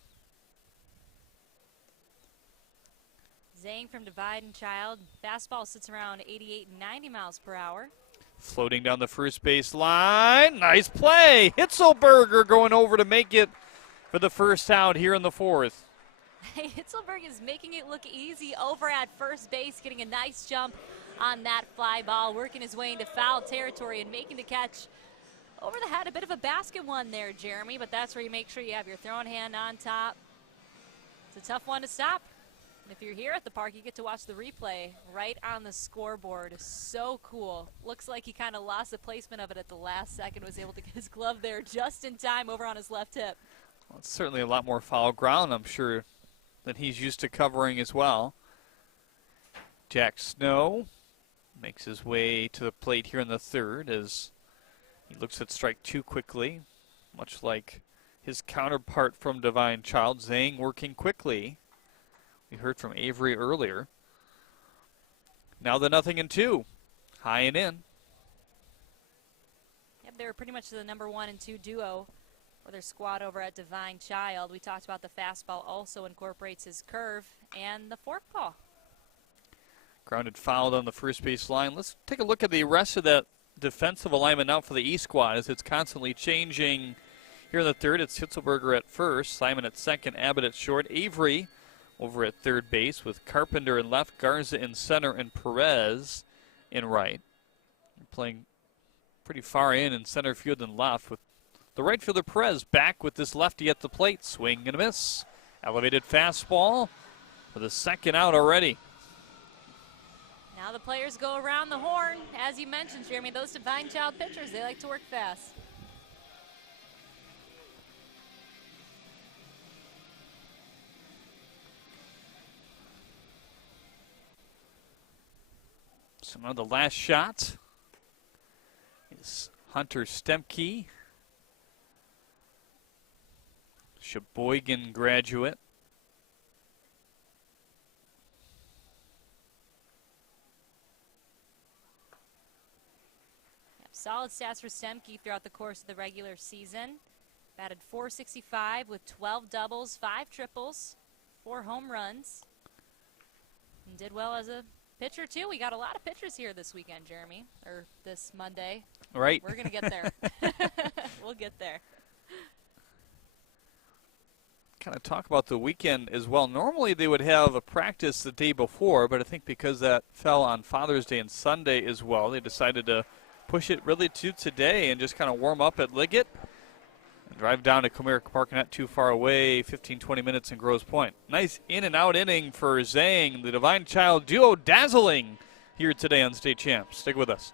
Zhang from Divide and Child. Fastball sits around 88 and 90 miles per hour. Floating down the first base line. Nice play. Hitzelberger going over to make it for the first out here in the fourth. Hey, Hitzelberger is making it look easy over at first base, getting a nice jump on that fly ball, working his way into foul territory and making the catch over the head. A bit of a basket one there, Jeremy, but that's where you make sure you have your throwing hand on top. It's a tough one to stop. And if you're here at the park, you get to watch the replay right on the scoreboard. So cool. Looks like he kind of lost the placement of it at the last second, was able to get his glove there just in time over on his left hip. Well, it's certainly a lot more foul ground, I'm sure, than he's used to covering as well. Jack Snow makes his way to the plate here in the third as he looks at strike two quickly, much like his counterpart from Divine Child, Zhang working quickly. We heard from Avery earlier. Now the 0-2, high and in. Yep, they were pretty much the number 1 and 2 duo for their squad over at Divine Child. We talked about the fastball also incorporates his curve and the forkball. Grounded fouled on the first base line. Let's take a look at the rest of that defensive alignment now for the E squad as it's constantly changing. Here in the third, it's Hitzelberger at first, Simon at second, Abbott at short, Avery over at third base with Carpenter in left, Garza in center, and Perez in right. Playing pretty far in center field and left with the right fielder Perez back with this lefty at the plate. Swing and a miss. Elevated fastball for the second out already. Now the players go around the horn. As you mentioned, Jeremy, those Divine Child pitchers, they like to work fast. So now the last shot is Hunter Stemke, Sheboygan graduate. Solid stats for Stemke throughout the course of the regular season. Batted .465 with 12 doubles, 5 triples, 4 home runs. And did well as a pitcher, too. We got a lot of pitchers here this weekend, Jeremy, or this Monday. Right. We're going to get there. We'll get there. Kind of talk about the weekend as well. Normally they would have a practice the day before, but I think because that fell on Father's Day and Sunday as well, they decided to push it really to today and just kind of warm up at Liggett and drive down to Comerica Park, not too far away, 15-20 minutes in Grosse Pointe. Nice in and out inning for Zhang. The Divine Child duo dazzling here today on State Champs. Stick with us.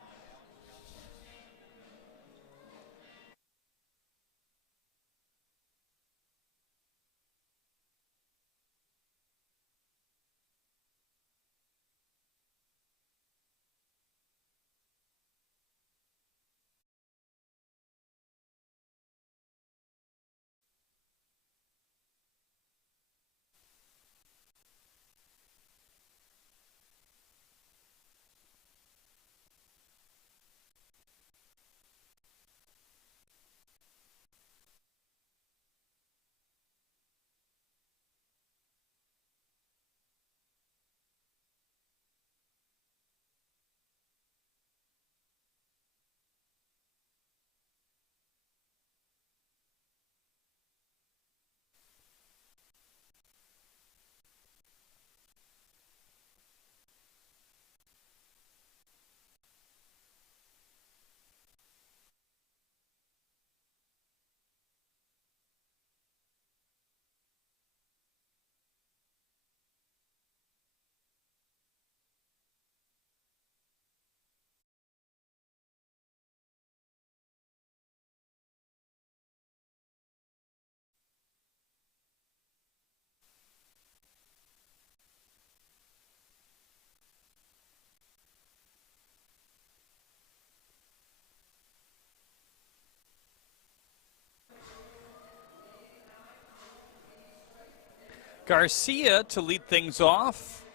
Garcia to lead things off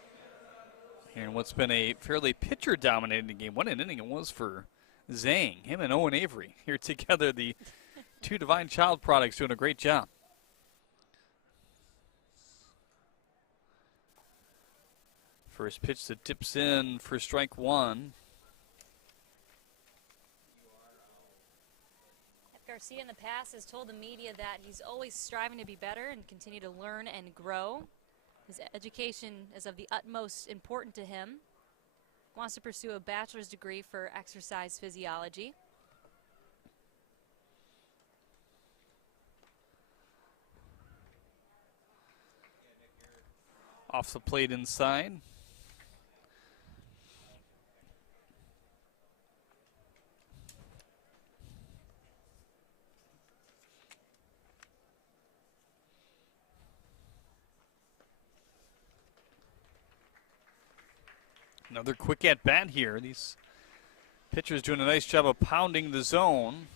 here in what's been a fairly pitcher-dominated game. What an inning it was for Zhang. Him and Owen Avery here together, the two Divine Child products doing a great job. First pitch that dips in for strike one. Garcia in the past has told the media that he's always striving to be better and continue to learn and grow. His education is of the utmost importance to him. Wants to pursue a bachelor's degree for exercise physiology. Off the plate inside. Another quick at bat here. These pitchers doing a nice job of pounding the zone.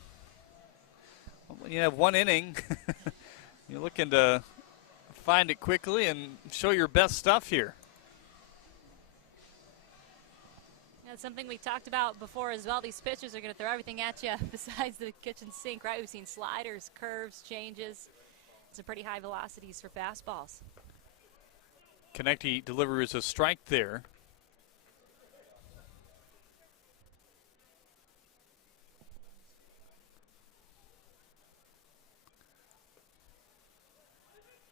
When you have one inning, you're looking to find it quickly and show your best stuff here. That's something we talked about before as well. These pitchers are going to throw everything at you besides the kitchen sink, right? We've seen sliders, curves, changes, some pretty high velocities for fastballs. Kaneki delivers a strike there.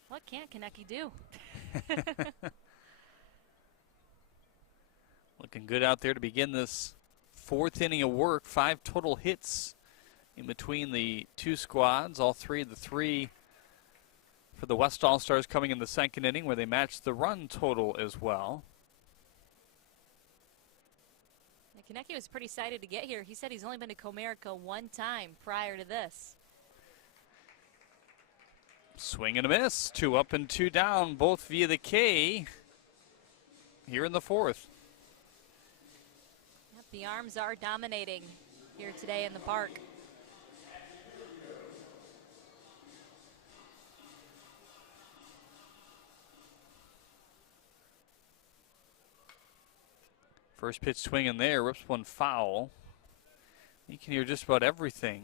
What can Kaneki do? Looking good out there to begin this fourth inning of work. 5 total hits in between the two squads. All three of the three for the West All-Stars coming in the second inning, where they matched the run total as well. Kaneki was pretty excited to get here. He said he's only been to Comerica one time prior to this. Swing and a miss. 2 up and 2 down, both via the K here in the fourth. Yep, the arms are dominating here today in the park. First pitch swing in there, rips one foul. You can hear just about everything,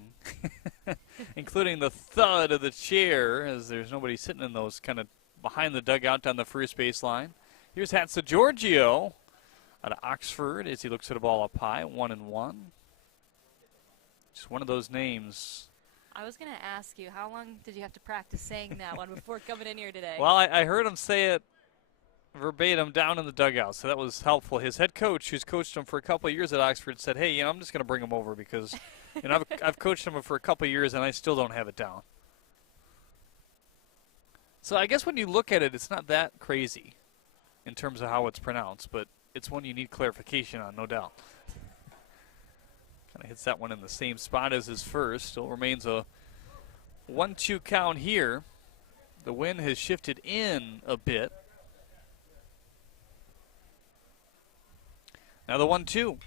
including the thud of the chair, as there's nobody sitting in those kind of behind the dugout down the first baseline. Here's Giorgio out of Oxford as he looks at a ball up high, 1-1. Just one of those names. I was going to ask you, how long did you have to practice saying that one before coming in here today? Well, I heard him say it verbatim down in the dugout, so that was helpful. His head coach, who's coached him for a couple of years at Oxford, said, hey, I'm just going to bring him over because I've coached him for a couple of years and I still don't have it down. So I guess when you look at it, it's not that crazy in terms of how it's pronounced, but it's one you need clarification on, no doubt. Kind of hits that one in the same spot as his first. Still remains a 1-2 count here. The wind has shifted in a bit. Now the 1-2.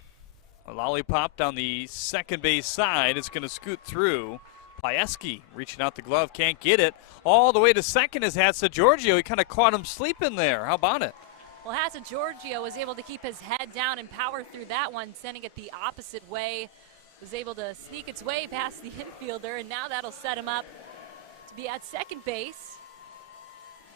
A lollipop down the second base side. It's going to scoot through. Pieski reaching out the glove, can't get it. All the way to second is Giorgio. He kind of caught him sleeping there. How about it? Well, Giorgio was able to keep his head down and power through that one, sending it the opposite way. Was able to sneak its way past the infielder, and now that'll set him up to be at second base.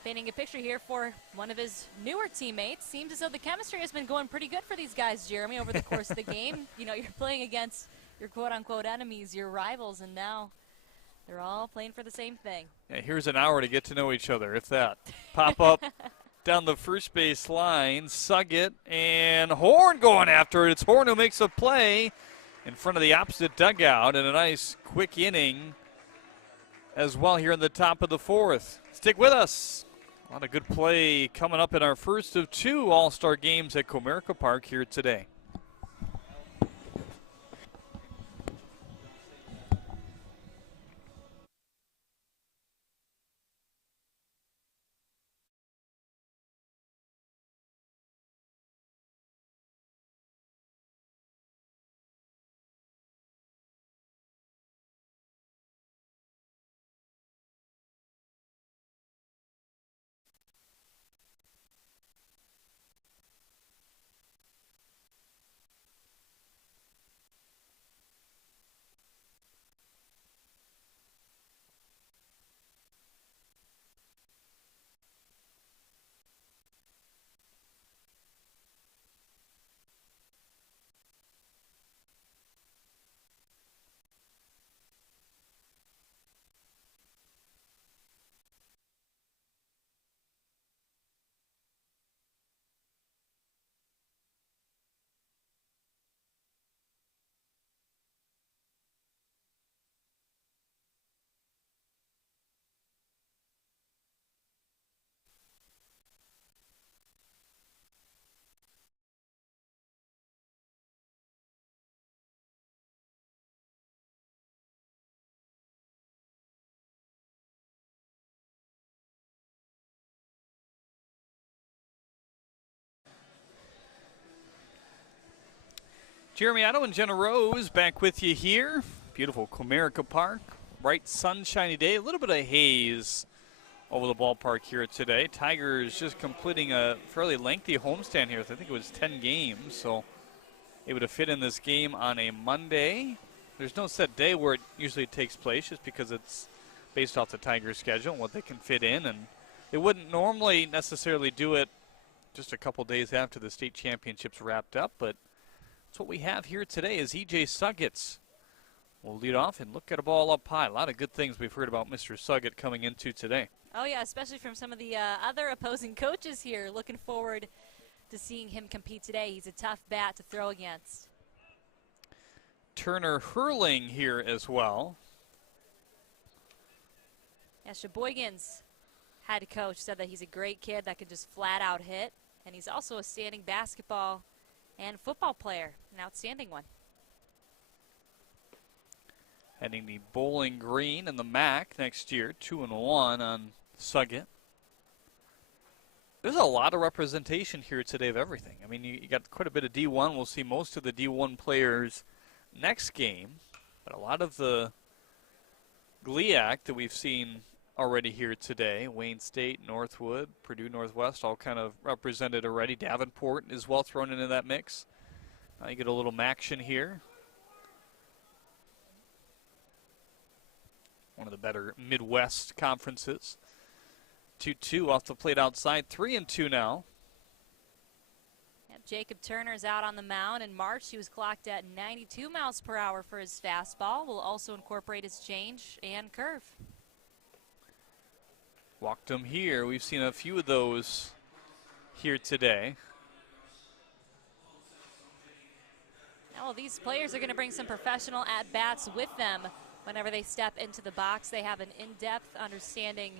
Painting a picture here for one of his newer teammates. Seems as though the chemistry has been going pretty good for these guys, Jeremy, over the course of the game. You know, you're playing against your quote-unquote enemies, your rivals, and now they're all playing for the same thing. Yeah, here's an hour to get to know each other, if that. Pop up down the first base line, Suggett, and Horn going after it. It's Horn who makes a play in front of the opposite dugout, and a nice quick inning as well here in the top of the fourth. Stick with us. A lot of good play coming up in our first of 2 All-Star games at Comerica Park here today. Jeremy, Otto, and Genna Rose back with you here. Beautiful Comerica Park. Bright, sunshiny day. A little bit of haze over the ballpark here today. Tigers just completing a fairly lengthy homestand here. I think it was 10 games, so able to fit in this game on a Monday. There's no set day where it usually takes place just because it's based off the Tigers' schedule and what they can fit in. And they wouldn't normally necessarily do it just a couple days after the state championships wrapped up, but that's what we have here today is E.J. Suggets will lead off and look at a ball up high. A lot of good things we've heard about Mr. Suggett coming into today. Oh, yeah, especially from some of the other opposing coaches here. Looking forward to seeing him compete today. He's a tough bat to throw against. Turner hurling here as well. Yeah, Sheboygan's head coach said that he's a great kid that can just flat out hit. And he's also a standing basketball and football player, an outstanding one. Heading the Bowling Green and the MAC next year, 2-1 on Suggett. There's a lot of representation here today of everything. I mean, you got quite a bit of D1. We'll see most of the D1 players next game. But a lot of the GLIAC that we've seen already here today, Wayne State, Northwood, Purdue Northwest, all kind of represented already. Davenport is well thrown into that mix. Now you get a little action here. One of the better Midwest conferences. 2-2 off the plate outside, 3-2 now. Yep, Jacob Turner's out on the mound. In March, he was clocked at 92 miles per hour for his fastball. Will also incorporate his change and curve. Walked him here. We've seen a few of those here today. Now, well, these players are going to bring some professional at-bats with them whenever they step into the box. They have an in-depth understanding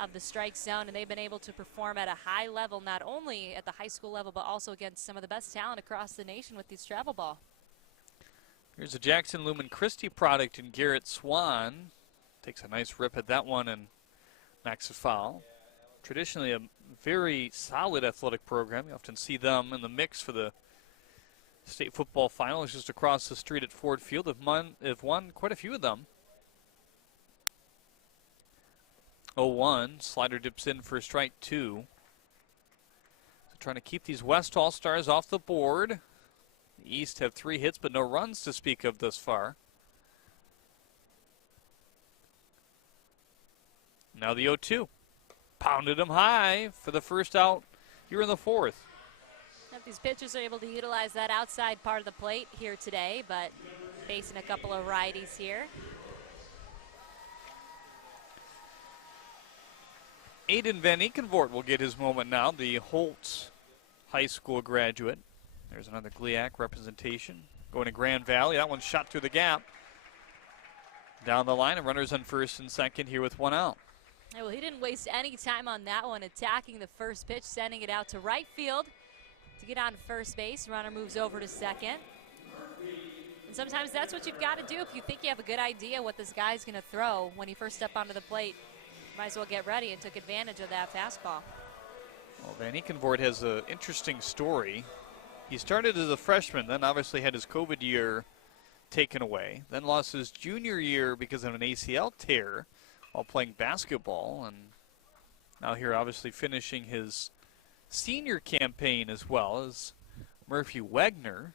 of the strike zone, and they've been able to perform at a high level, not only at the high school level, but also against some of the best talent across the nation with these travel ball. Here's a Jackson Lumen Christie product in Garrett Swan. Takes a nice rip at that one and knocks a foul. Traditionally a very solid athletic program. You often see them in the mix for the state football finals just across the street at Ford Field. They've won quite a few of them. 0-1, slider dips in for strike 2. So trying to keep these West All-Stars off the board. The East have 3 hits, but no runs to speak of thus far. Now the 0-2. Pounded him high for the first out here in the 4th. If these pitchers are able to utilize that outside part of the plate here today, but facing a couple of righties here. Aiden Van Ekenvoort will get his moment now, the Holtz High School graduate. There's another GLIAC representation. Going to Grand Valley. That one shot through the gap. Down the line, and runners on first and second here with 1 out. Yeah, well, he didn't waste any time on that one, attacking the first pitch, sending it out to right field to get on first base. Runner moves over to second. And sometimes that's what you've got to do if you think you have a good idea what this guy's going to throw when he first stepped onto the plate. Might as well get ready, and took advantage of that fastball. Well, Van Ekenvoort has an interesting story. He started as a freshman, then obviously had his COVID year taken away, then lost his junior year because of an ACL tear while playing basketball, and now here obviously finishing his senior campaign as well as Murphy Wegner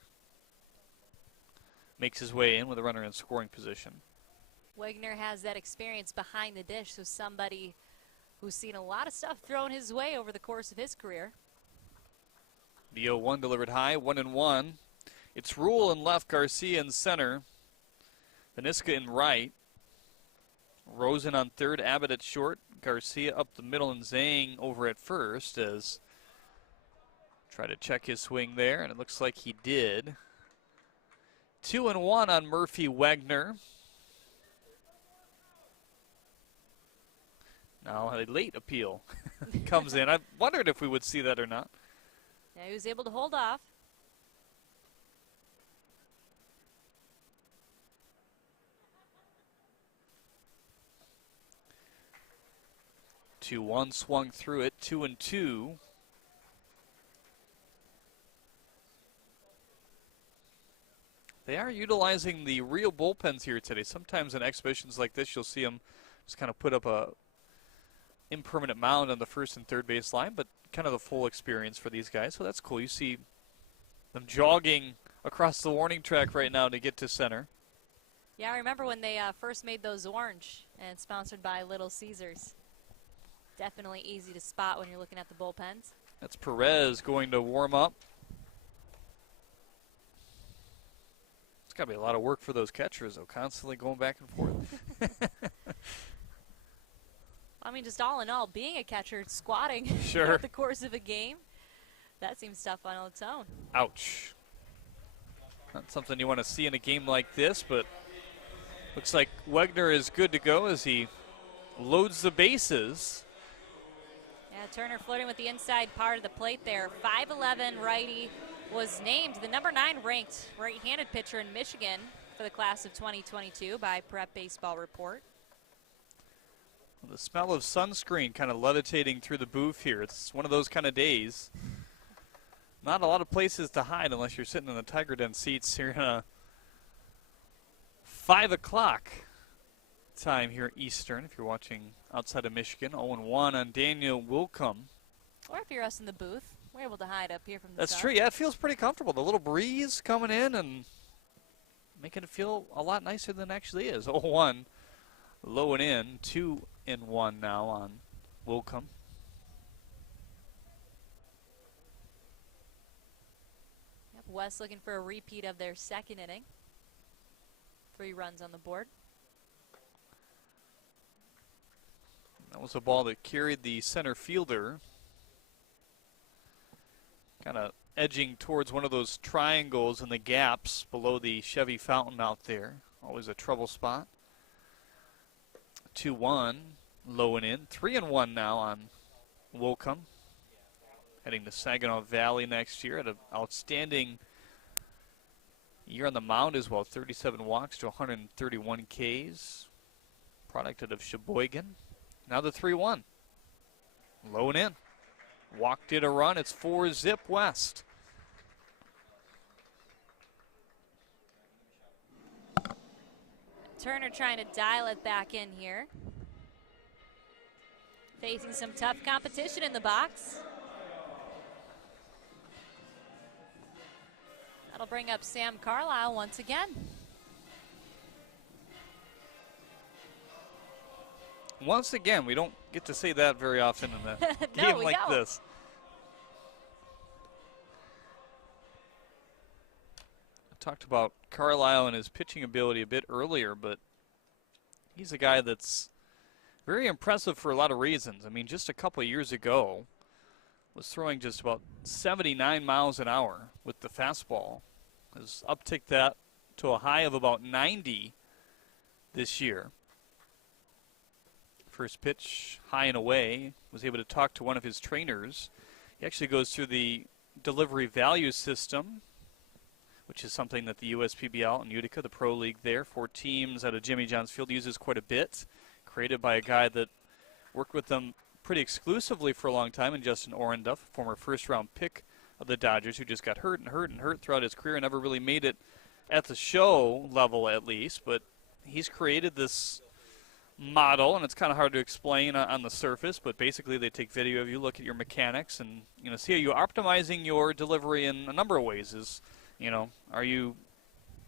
makes his way in with a runner in scoring position. Wegner has that experience behind the dish, so somebody who's seen a lot of stuff thrown his way over the course of his career. The 0-1 delivered high, 1-1. It's Rule in left, Garcia in center, Vaniska in right, Rosen on third, Abbott at short, Garcia up the middle, and Zhang over at first as try to check his swing there, and it looks like he did. 2-1 on Murphy Wegner. Now a late appeal comes in. I wondered if we would see that or not. Yeah, he was able to hold off. Two one swung through it, 2-2. They are utilizing the real bullpens here today. Sometimes in exhibitions like this, you'll see them just kind of put up a impermanent mound on the first and third base line, but kind of the full experience for these guys. So that's cool. You see them jogging across the warning track right now to get to center. Yeah, I remember when they first made those orange and sponsored by Little Caesars. Definitely easy to spot when you're looking at the bullpens. That's Perez going to warm up. It's got to be a lot of work for those catchers, though, constantly going back and forth. I mean, just all in all, being a catcher, squatting Sure. throughout the course of a game, that seems tough on its own. Ouch. Not something you want to see in a game like this, but looks like Wegner is good to go as he loads the bases. Yeah, Turner flirting with the inside part of the plate there. 5'11" righty, was named the #9 ranked right-handed pitcher in Michigan for the class of 2022 by Prep Baseball Report. The smell of sunscreen kind of levitating through the booth here. It's one of those kind of days. Not a lot of places to hide unless you're sitting in the Tiger Den seats here in a 5 o'clock time here Eastern. If you're watching outside of Michigan, 0-1 on Daniel Wilcom. Or if you're us in the booth, we're able to hide up here from the That's sun. true. Yeah, it feels pretty comfortable. The little breeze coming in and making it feel a lot nicer than it actually is. 0-1, low and in, 2-1 now on Wilcom. Yep, West looking for a repeat of their second inning. 3 runs on the board. That was a ball that carried the center fielder. Kind of edging towards one of those triangles in the gaps below the Chevy fountain out there. Always a trouble spot. 2-1, low and in. 3-1 now on Wilcom. Heading to Saginaw Valley next year. Had an outstanding year on the mound as well. 37 walks to 131 Ks. Product out of Sheboygan. Now the 3-1. Low and in. Walked in a run. It's 4-zip West. Turner trying to dial it back in here. Facing some tough competition in the box. That'll bring up Sam Carlisle once again. Once again, we don't get to say that very often in a No, game like this. I talked about Carlisle and his pitching ability a bit earlier, but he's a guy that's very impressive for a lot of reasons. I mean, just a couple of years ago, was throwing just about 79 miles an hour with the fastball. Has upticked that to a high of about 90 this year. First pitch, high and away. Was able to talk to one of his trainers. He actually goes through the delivery value system, which is something that the USPBL and Utica, the pro league there, 4 teams out of Jimmy John's Field, uses quite a bit. Created by a guy that worked with them pretty exclusively for a long time, in Justin Orenduff, former first-round pick of the Dodgers, who just got hurt throughout his career and never really made it at the show level, at least. But he's created this model, and it's kind of hard to explain on the surface, but basically they take video of you, look at your mechanics, and see how you're optimizing your delivery in a number of ways. Are you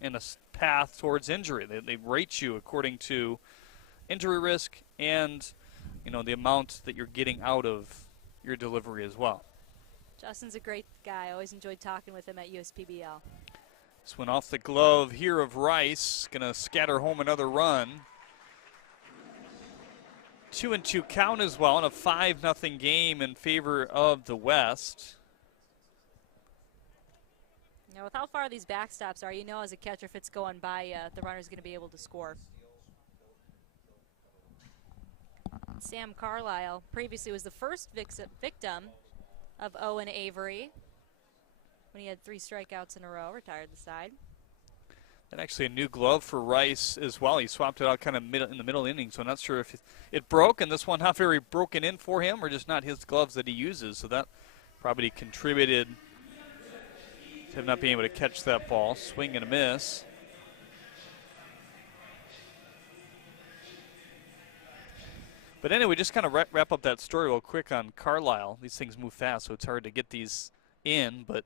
in a path towards injury? They rate you according to injury risk and the amount that you're getting out of your delivery as well. Justin's a great guy. I always enjoyed talking with him at USPBL. This one off the glove here of Rice, gonna scatter home another run. 2-2 count as well in a 5-0 game in favor of the West. Now, with how far these backstops are, as a catcher, if it's going by, the runner's going to be able to score. Sam Carlisle previously was the first victim of Owen Avery when he had 3 strikeouts in a row, retired the side. And actually a new glove for Rice as well. He swapped it out kind of in the middle inning, so I'm not sure if it broke, and this one not very broken in for him, or just not his gloves that he uses. So that probably contributed to him not being able to catch that ball. Swing and a miss. But anyway, just kind of wrap up that story real quick on Carlisle. These things move fast, so it's hard to get these in, but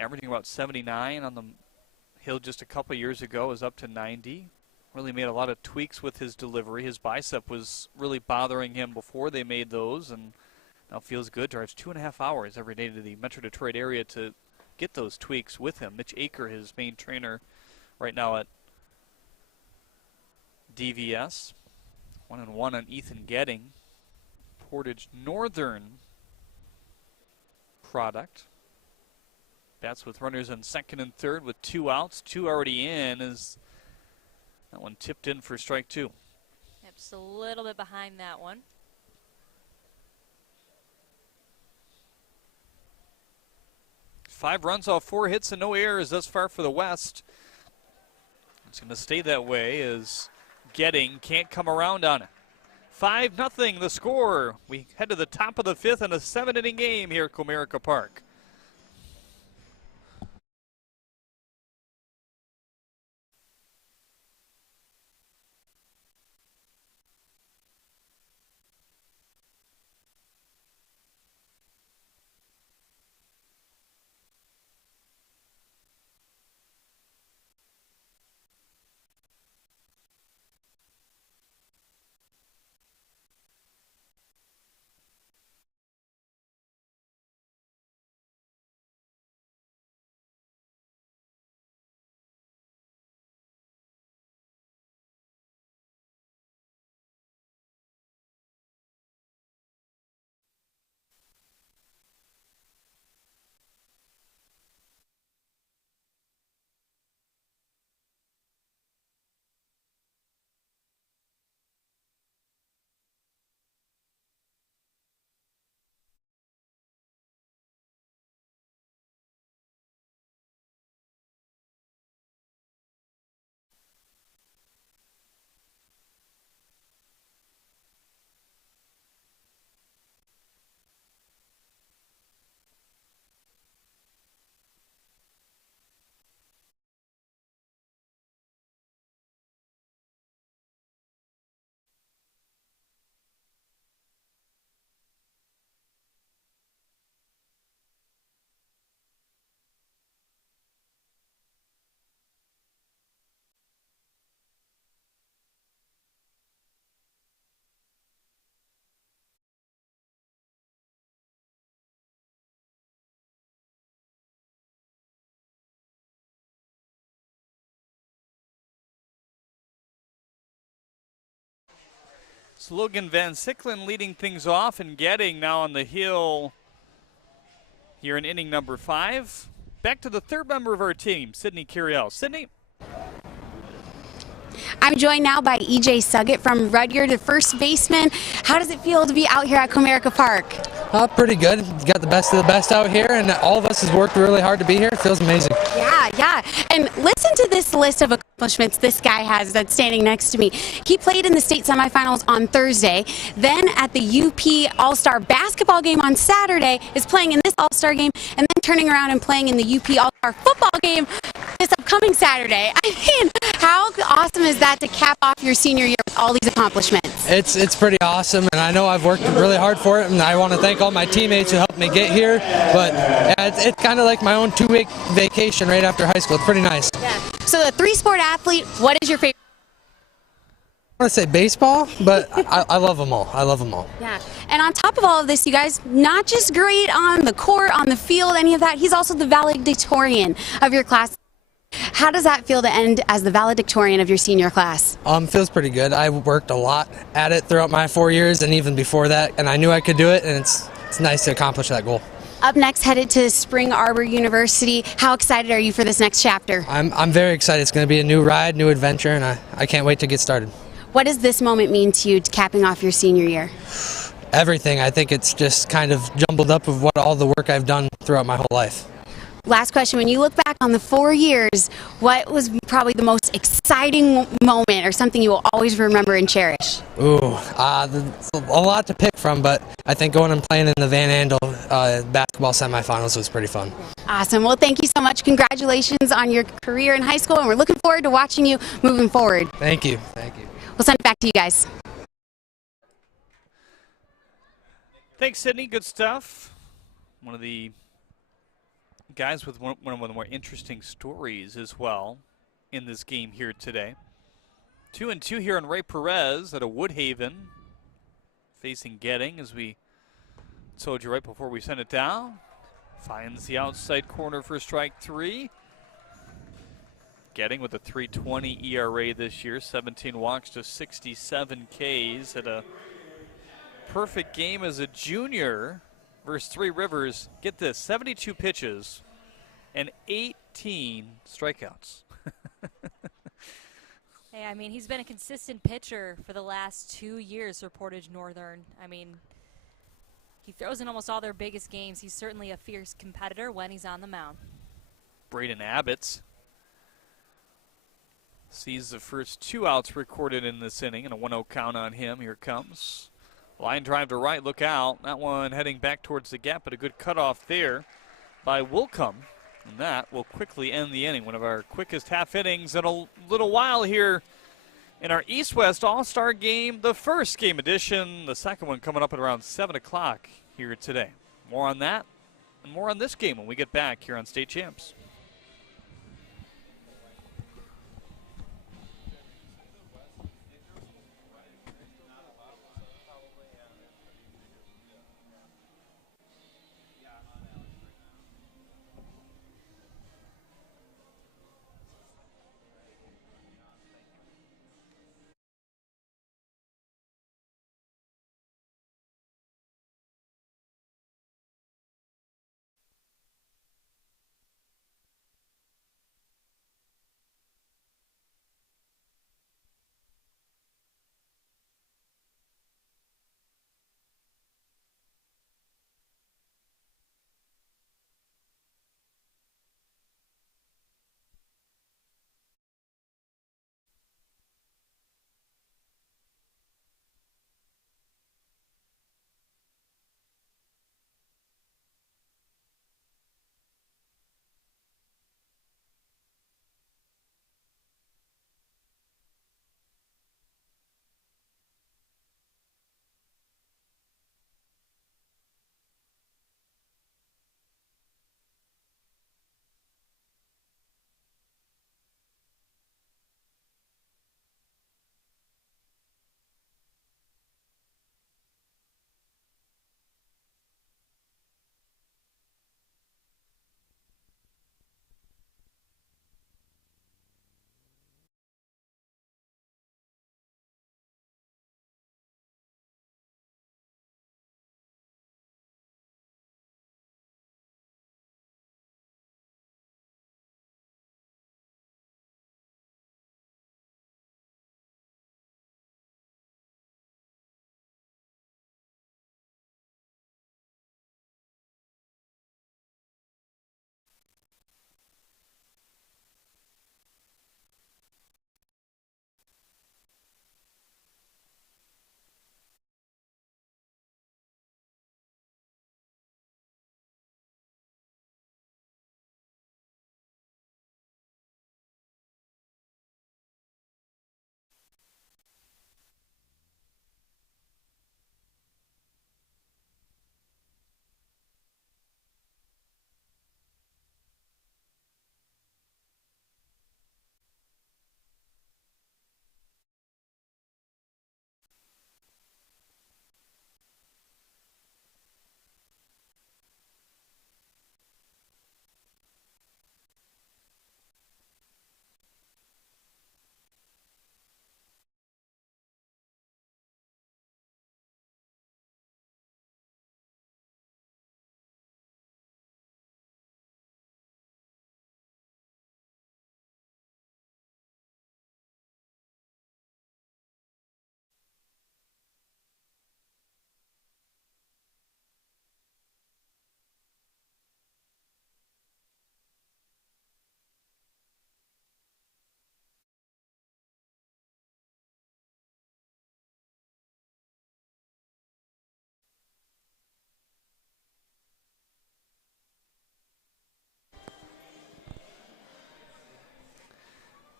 averaging about 79 on the hill just a couple years ago is up to 90. Really made a lot of tweaks with his delivery. His bicep was really bothering him before they made those, and now feels good. Drives 2.5 hours every day to the Metro Detroit area to get those tweaks with him. Mitch Aker, his main trainer right now at DVS. 1-1 on Ethan Getting. Portage Northern product. Bats with runners on second and third with 2 outs. 2 already in. Is that one tipped in for strike 2? Yep, just a little bit behind that one. Five runs off 4 hits and no errors thus far for the West. It's going to stay that way as Getting can't come around on it. 5-0 the score. We head to the top of the 5th in a 7-inning game here at Comerica Park. It's Logan Van Sicklen leading things off and Getting now on the hill here in inning number 5. Back to the third member of our team, Sydney Cariel. Sydney? I'm joined now by EJ Suggett from Rudyard, the first baseman. How does it feel to be out here at Comerica Park? Pretty good. Got the best of the best out here, and all of us has worked really hard to be here. It feels amazing. Yeah. And listen to this list of accomplishments this guy has that's standing next to me. He played in the state semifinals on Thursday, then at the UP All-Star basketball game on Saturday, is playing in this All-Star game, and then turning around and playing in the UP All-Star football game this upcoming Saturday. I mean, how awesome is that to cap off your senior year with all these accomplishments? It's pretty awesome, and I know I've worked really hard for it, and I want to thank all my teammates who helped me get here. But yeah, it's kind of like my own 2-week vacation right after high school. It's pretty nice. Yeah. So, a 3-sport athlete, what is your favorite? I want to say baseball, but I love them all. I love them all. Yeah. And on top of all of this, you guys, not just great on the court, on the field, any of that, he's also the valedictorian of your class. How does that feel to end as the valedictorian of your senior class? Feels pretty good. I worked a lot at it throughout my 4 years and even before that, and I knew I could do it, and it's nice to accomplish that goal. Up next, headed to Spring Arbor University. How excited are you for this next chapter? I'm very excited. It's going to be a new ride, new adventure, and I can't wait to get started. What does this moment mean to you, capping off your senior year? Everything. I think it's just kind of jumbled up of what all the work I've done throughout my whole life. Last question, when you look back on the 4 years, what was probably the most exciting moment or something you will always remember and cherish? There's a lot to pick from, but I think going and playing in the Van Andel basketball semifinals was pretty fun. Awesome. Well, thank you so much. Congratulations on your career in high school, and we're looking forward to watching you moving forward. Thank you. We'll send it back to you guys. Thanks, Sydney. Good stuff. One of the guys with one of the more interesting stories as well in this game here today. 2-2 here on Ray Perez at a Woodhaven, facing Getting, as we told you right before we sent it down. Finds the outside corner for strike 3. Getting with a 3.20 ERA this year, 17 walks to 67 Ks at a perfect game as a junior versus Three Rivers. Get this, 72 pitches and 18 strikeouts. Hey, I mean, he's been a consistent pitcher for the last 2 years for Portage Northern. I mean, he throws in almost all their biggest games. He's certainly a fierce competitor when he's on the mound. Braden Abbott sees the first 2 outs recorded in this inning, and a 1-0 count on him. Here comes. Line drive to right, look out. That one heading back towards the gap, but a good cutoff there by Wilcox. And that will quickly end the inning. One of our quickest half innings in a little while here in our East-West All-Star game, the first game edition. The second one coming up at around 7 o'clock here today. More on that and more on this game when we get back here on State Champs.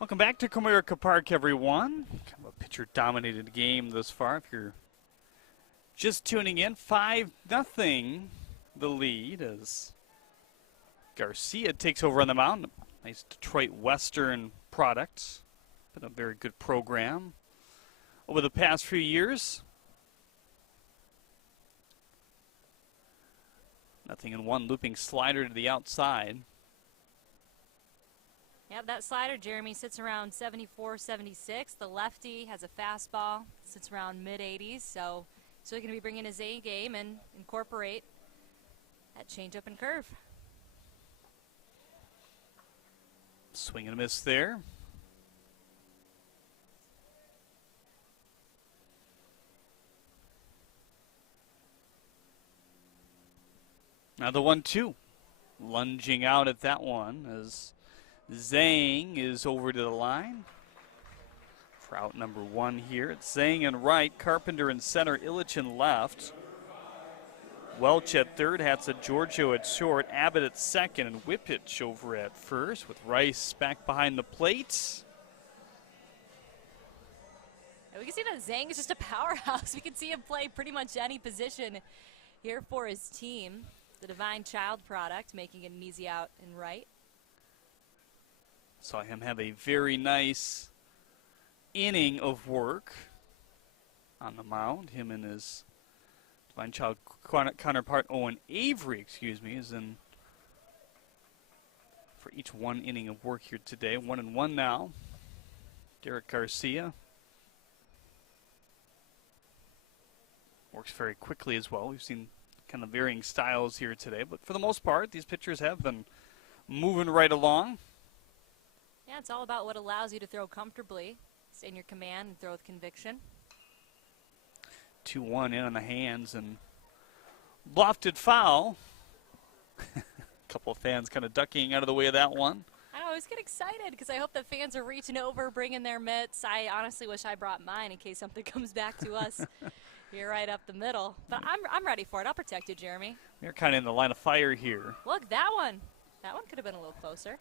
Welcome back to Comerica Park, everyone. Kind of a pitcher-dominated game thus far. If you're Just tuning in, 5-0 the lead as Garcia takes over on the mound. Nice Detroit Western product. Been a very good program over the past few years. 0-1, looping slider to the outside. Yep, that slider, Jeremy, sits around 74, 76. The lefty has a fastball, sits around mid-80s. So he's going to be bringing his A game and incorporate that changeup and curve. Swing and a miss there. Now the 1-2. Lunging out at that one as Zhang is over to the line. For out number 1 here. It's Zhang in right, Carpenter in center, Illich in left. Welch at third, Hatsa Giorgio at short, Abbott at second, and Whippich over at first with Rice back behind the plate. And we can see that Zhang is just a powerhouse. We can see him play pretty much any position here for his team. The Divine Child product, making it an easy out in right. Saw him have a very nice inning of work on the mound. Him and his Divine Child counterpart Owen Avery, is in for each one inning of work here today. 1-1 now. Derek Garcia works very quickly as well. We've seen kind of varying styles here today, but for the most part, these pitchers have been moving right along. Yeah, it's all about what allows you to throw comfortably, stay in your command, and throw with conviction. 2-1 in on the hands and lofted foul. A couple of fans kind of ducking out of the way of that one. I always get excited because I hope that fans are reaching over, bringing their mitts. I honestly wish I brought mine in case something comes back to us. You're right up the middle. But I'm ready for it. I'll protect you, Jeremy. You're kind of in the line of fire here. Look, that one. That one could have been a little closer.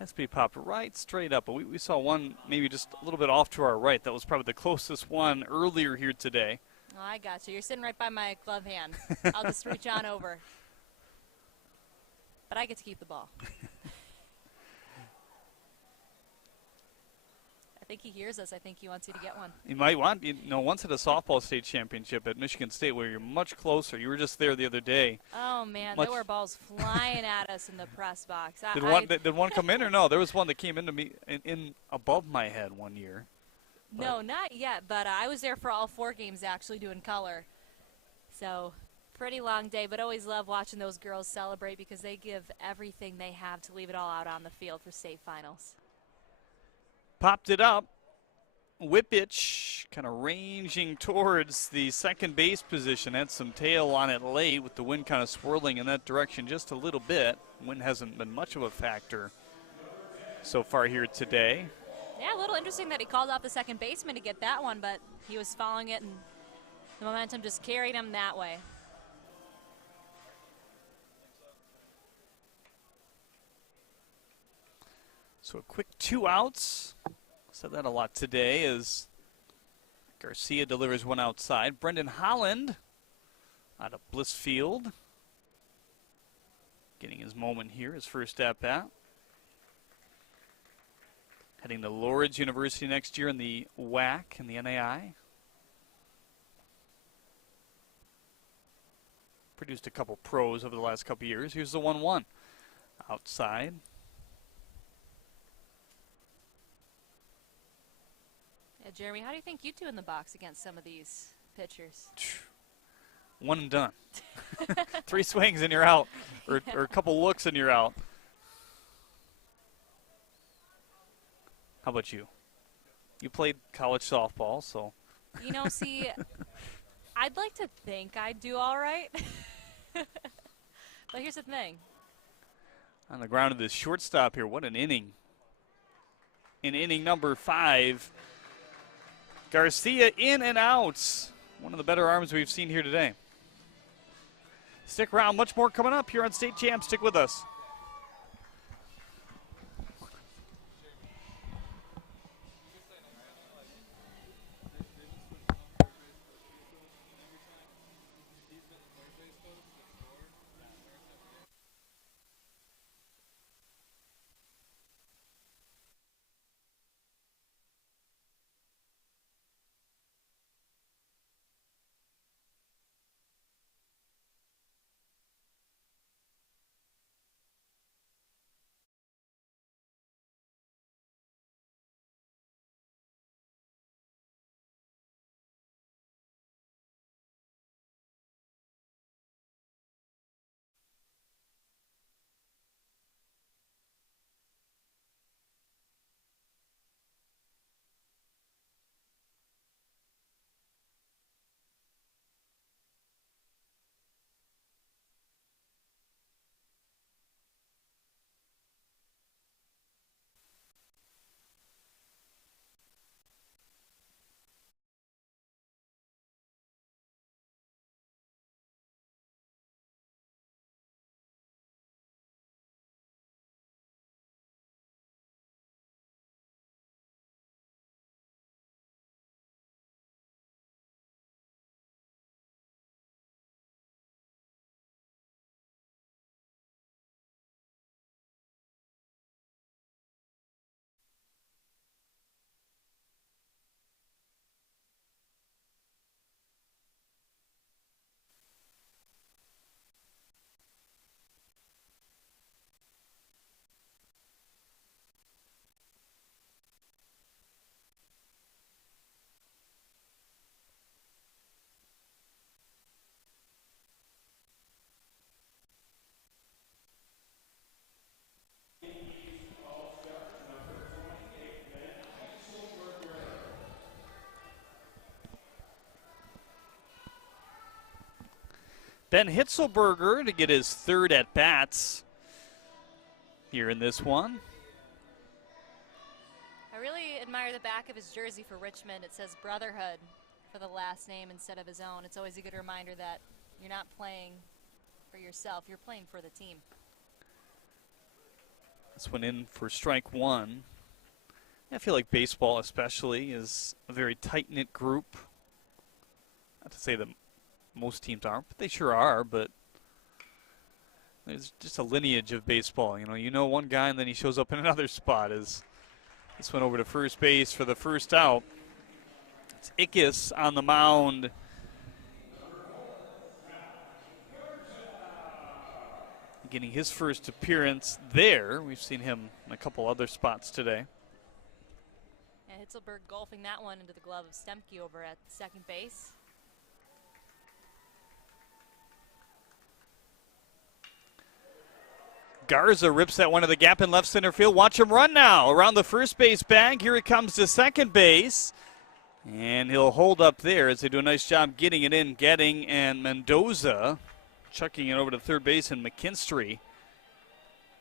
Has to be popped right straight up. But we saw one maybe just a little bit off to our right. That was probably the closest one earlier here today. Oh, I got you. You're sitting right by my glove hand. I'll just reach on over. But I get to keep the ball. I think he hears us. I think he wants you to get one. You might want, once at a softball state championship at Michigan State where you're much closer. You were just there the other day. Oh, man, there were balls flying at us in the press box. Did one come in or no? There was one that came into me in above my head one year. No, not yet, but I was there for all 4 games actually doing color. So pretty long day, but always love watching those girls celebrate because they give everything they have to leave it all out on the field for state finals. Popped it up. Whippich kind of ranging towards the second base position. Had some tail on it late with the wind kind of swirling in that direction just a little bit. Wind hasn't been much of a factor so far here today. Yeah, a little interesting that he called off the second baseman to get that one, but he was following it and the momentum just carried him that way. So a quick 2 outs. Said that a lot today as Garcia delivers one outside. Brendan Holland out of Blissfield. Getting his moment here, his first at-bat. Heading to Lourdes University next year in the WAC and the NAI. Produced a couple pros over the last couple years. Here's the 1-1 outside. Yeah, Jeremy, how do you think you do in the box against some of these pitchers? One and done. 3 swings and you're out, or a couple looks and you're out. How about you? You played college softball, so. See, I'd like to think I'd do all right. But here's the thing. On the ground of this shortstop here, what an inning. In inning number 5. Garcia in and out. One of the better arms we've seen here today. Stick around, much more coming up here on State Champs. Stick with us. Ben Hitzelberger to get his third at bats here in this one. I really admire the back of his jersey for Richmond. It says Brotherhood for the last name instead of his own. It's always a good reminder that you're not playing for yourself, you're playing for the team. This one in for strike one. I feel like baseball especially is a very tight-knit group. Not to say that most teams aren't, but they sure are, but there's just a lineage of baseball. You know one guy and then he shows up in another spot. As this went over to first base for the first out. It's Ickes on the mound. Getting his first appearance there. We've seen him in a couple other spots today. Yeah, Hitzelberg golfing that one into the glove of Stemke over at second base. Garza rips that one to the gap in left center field. Watch him run now around the first base bag. Here it comes to second base. And he'll hold up there as they do a nice job getting it in, and Mendoza chucking it over to third base, and McKinstry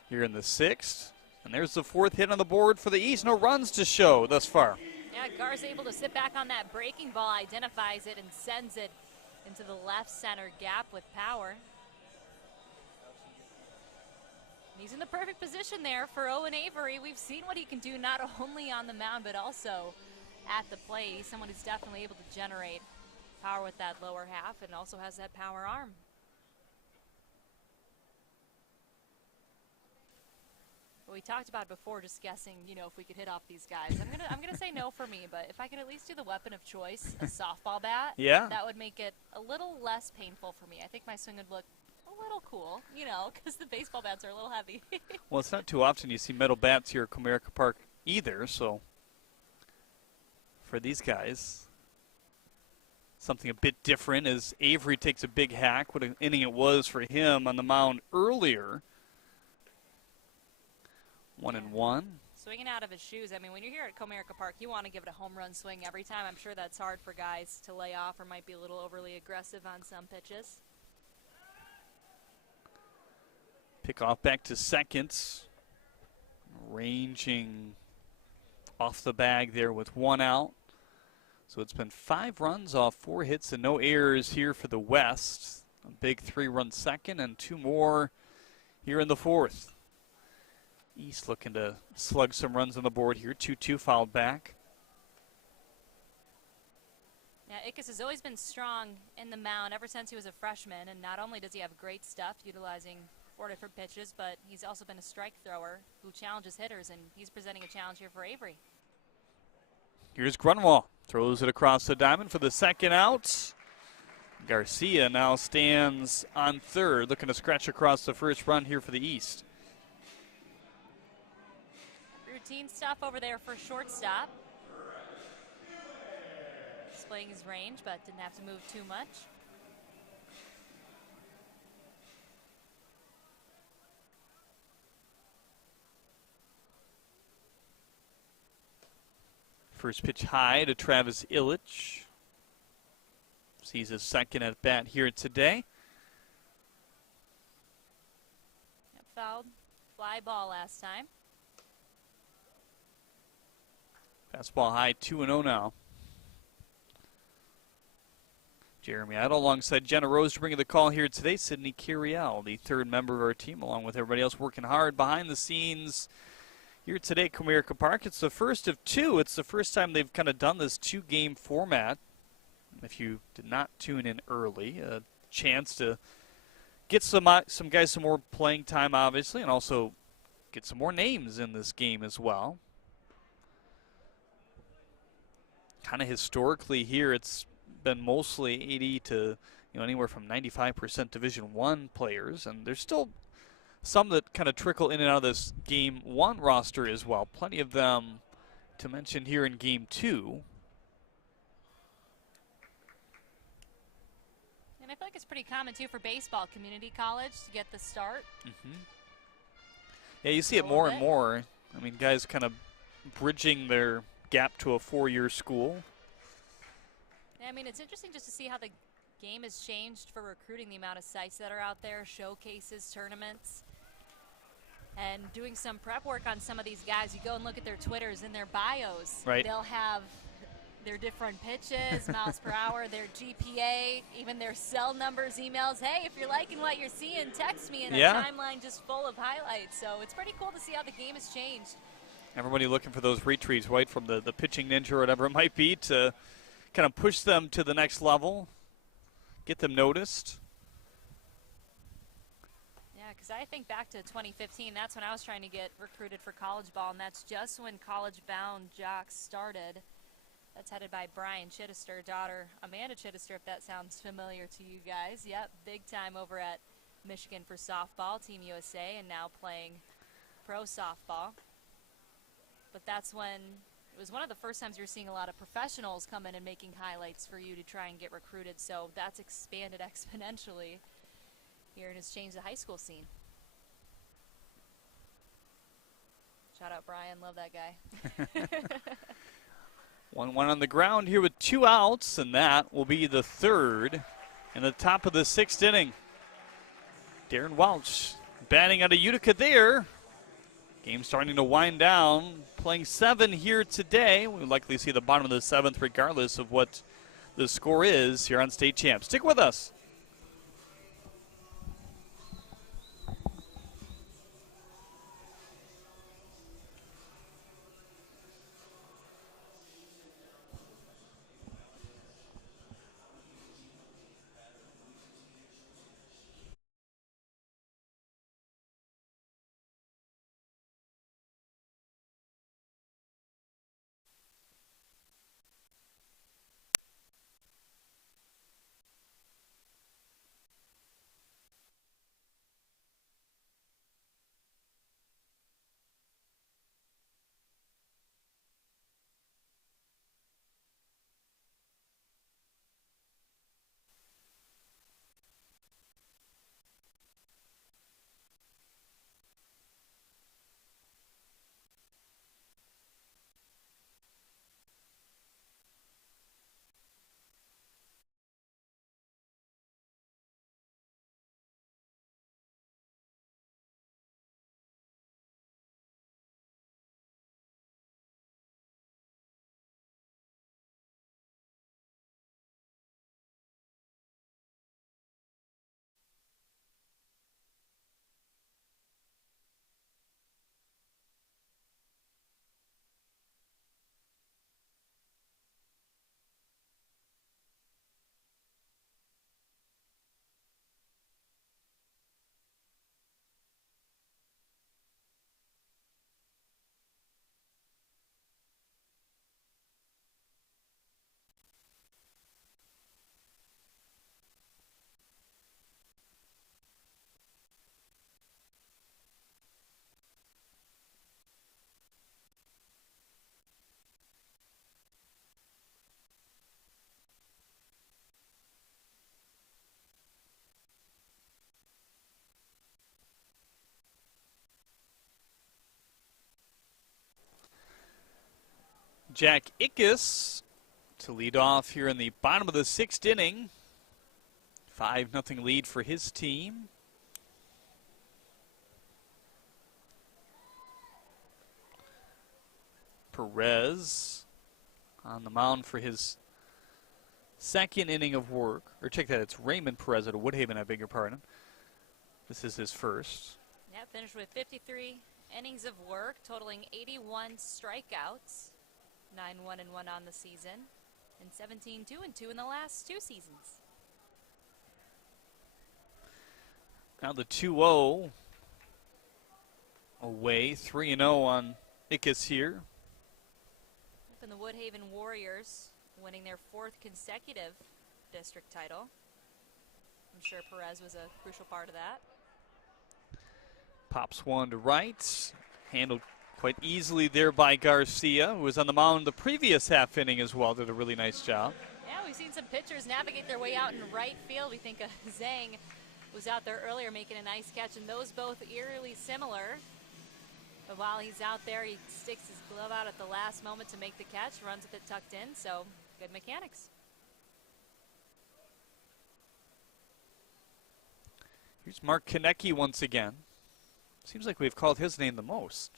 here in the sixth. And there's the fourth hit on the board for the East. No runs to show thus far. Yeah, Garza able to sit back on that breaking ball, identifies it, and sends it into the left center gap with power. He's in the perfect position there for Owen Avery. We've seen what he can do not only on the mound but also at the plate. He's someone who's definitely able to generate power with that lower half and also has that power arm. Well, we talked about it before, just guessing, if we could hit off these guys. I'm gonna say no for me, but if I could at least do the weapon of choice, a softball bat, yeah, that would make it a little less painful for me. I think my swing would look a little cool, because the baseball bats are a little heavy. Well, it's not too often you see metal bats here at Comerica Park either, so for these guys, something a bit different as Avery takes a big hack. What an inning it was for him on the mound earlier. 1-1. Swinging out of his shoes. I mean, when you're here at Comerica Park, you want to give it a home run swing every time. I'm sure that's hard for guys to lay off or might be a little overly aggressive on some pitches. Pick off back to second. Ranging off the bag there with one out. So it's been 5 runs off 4 hits and no errors here for the West. A big 3-run second and 2 more here in the fourth. East looking to slug some runs on the board here. 2-2 fouled back. Yeah, Ickes has always been strong in the mound ever since he was a freshman. And not only does he have great stuff utilizing 4 different pitches, but he's also been a strike thrower who challenges hitters, and he's presenting a challenge here for Avery. Here's Grunwald. Throws it across the diamond for the second out. Garcia now stands on third, looking to scratch across the first run here for the East. Routine stuff over there for shortstop. Displaying his range, but didn't have to move too much. First pitch high to Travis Illich. Sees his second at bat here today. Yep, fouled. Fly ball last time. Fastball high, 2-0 now. Jeremy Otto alongside Genna Rose bringing the call here today. Sydney Cariel, the third member of our team, along with everybody else working hard behind the scenes here today at Comerica Park. It's the first of 2. It's the first time they've kind of done this 2-game format. If you did not tune in early, a chance to get some guys some more playing time, obviously, and also get some more names in this game as well. Kind of historically here, it's been mostly 80 to anywhere from 95% Division I players, and there's still some that kind of trickle in and out of this Game 1 roster as well. Plenty of them to mention here in Game 2. And I feel like it's pretty common, too, for baseball, community college to get the start. Yeah, you see it more and more. I mean, guys kind of bridging their gap to a 4-year school. Yeah, I mean, it's interesting just to see how the Game has changed for recruiting, the amount of sites that are out there, showcases, tournaments. And doing some prep work on some of these guys, you go and look at their Twitters and their bios. Right. They'll have their different pitches, miles per hour, their GPA, even their cell numbers, emails. Hey, if you're liking what you're seeing, text me, and a timeline just full of highlights. So it's pretty cool to see how the game has changed. Everybody looking for those retreats, right, from the pitching ninja or whatever it might be to kind of push them to the next level, get them noticed. Yeah, because I think back to 2015, that's when I was trying to get recruited for college ball, and that's just when college-bound jocks started. That's headed by Brian Chittister, daughter Amanda Chittister, if that sounds familiar to you guys. Yep, big time over at Michigan for softball, Team USA, and now playing pro softball. But that's when, it was one of the first times you're seeing a lot of professionals come in and making highlights for you to try and get recruited. So that's expanded exponentially here and has changed the high school scene. Shout out Brian, love that guy. 1-1 on the ground here with 2 outs, and that will be the third in the top of the 6th inning. Darren Welch batting out of Utica there. Game starting to wind down. Playing 7 here today. We'll likely see the bottom of the 7th regardless of what the score is here on State Champs. Stick with us. Jack Ickes to lead off here in the bottom of the 6th inning. 5-0 lead for his team. Perez on the mound for his 2nd inning of work. Or check that, it's Raymond Perez out of Woodhaven, I beg your pardon. This is his first. Yeah, finished with 53 innings of work, totaling 81 strikeouts. 9-1-1 on the season, and 17-2-2 in the last 2 seasons. Now the 2-0 away, 3-0 on Ickes here. And the Woodhaven Warriors winning their 4th consecutive district title. I'm sure Perez was a crucial part of that. Pops one to right, handled quite easily there by Garcia, who was on the mound the previous half inning as well. Did a really nice job. Yeah, we've seen some pitchers navigate their way out in right field. We think Zhang was out there earlier making a nice catch, and those both eerily similar. But while he's out there, he sticks his glove out at the last moment to make the catch, runs with it tucked in, so good mechanics. Here's Mark Kaneki once again. Seems like we've called his name the most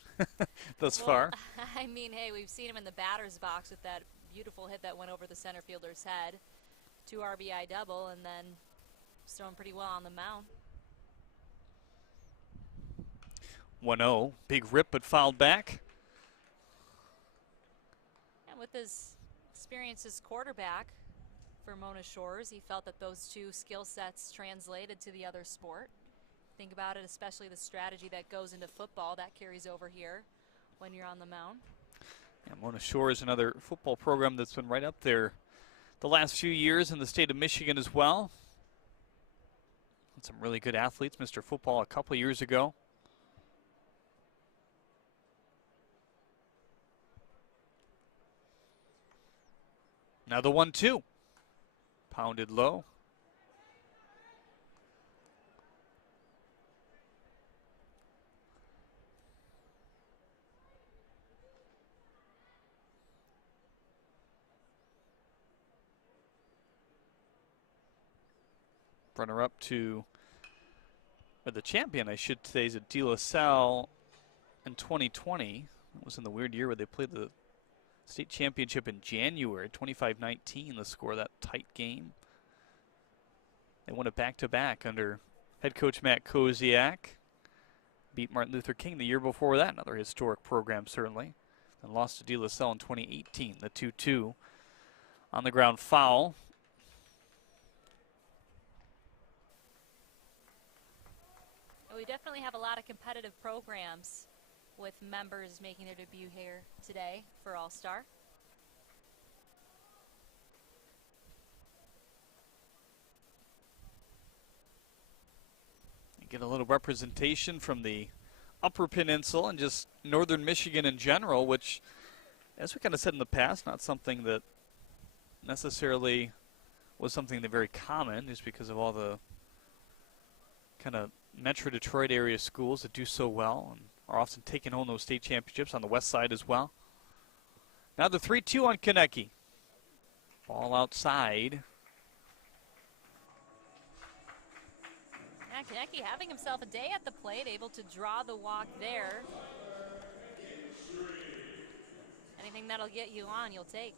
thus far. I mean, hey, we've seen him in the batter's box with that beautiful hit that went over the center fielder's head. 2 RBI double, and then was throwing pretty well on the mound. 1-0. Big rip, but fouled back. And with his experience as quarterback for Mona Shores, he felt that those 2 skill sets translated to the other sport. Think about it, especially the strategy that goes into football that carries over here when you're on the mound. Yeah, Mona Shores, another football program that's been right up there the last few years in the state of Michigan as well. And some really good athletes. Mr. Football a couple years ago. Now the 1-2. Pounded low. Runner-up to, or the champion, I should say, is at De La Salle in 2020. It was in the weird year where they played the state championship in January, 25-19, the score of that tight game. They won it back-to-back under head coach Matt Koziak. Beat Martin Luther King the year before that, another historic program certainly. And lost to De La Salle in 2018, the 2-2 on the ground foul. We definitely have a lot of competitive programs with members making their debut here today for All-Star. You get a little representation from the Upper Peninsula and just northern Michigan in general, which, as we kind of said in the past, not something that necessarily was something that very common, just because of all the kind of Metro Detroit area schools that do so well and are often taking home those state championships on the west side as well. Now the 3-2 on Kaneki. Ball outside. Yeah, Kaneki having himself a day at the plate, able to draw the walk there. Anything that'll get you on, you'll take.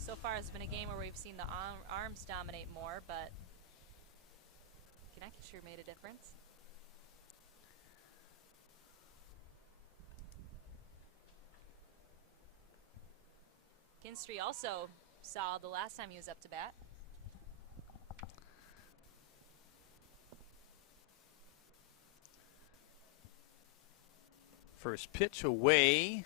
So far has been a game where we've seen the arms dominate more, but Kaneki sure made a difference. Kinstry also saw the last time he was up to bat. First pitch away.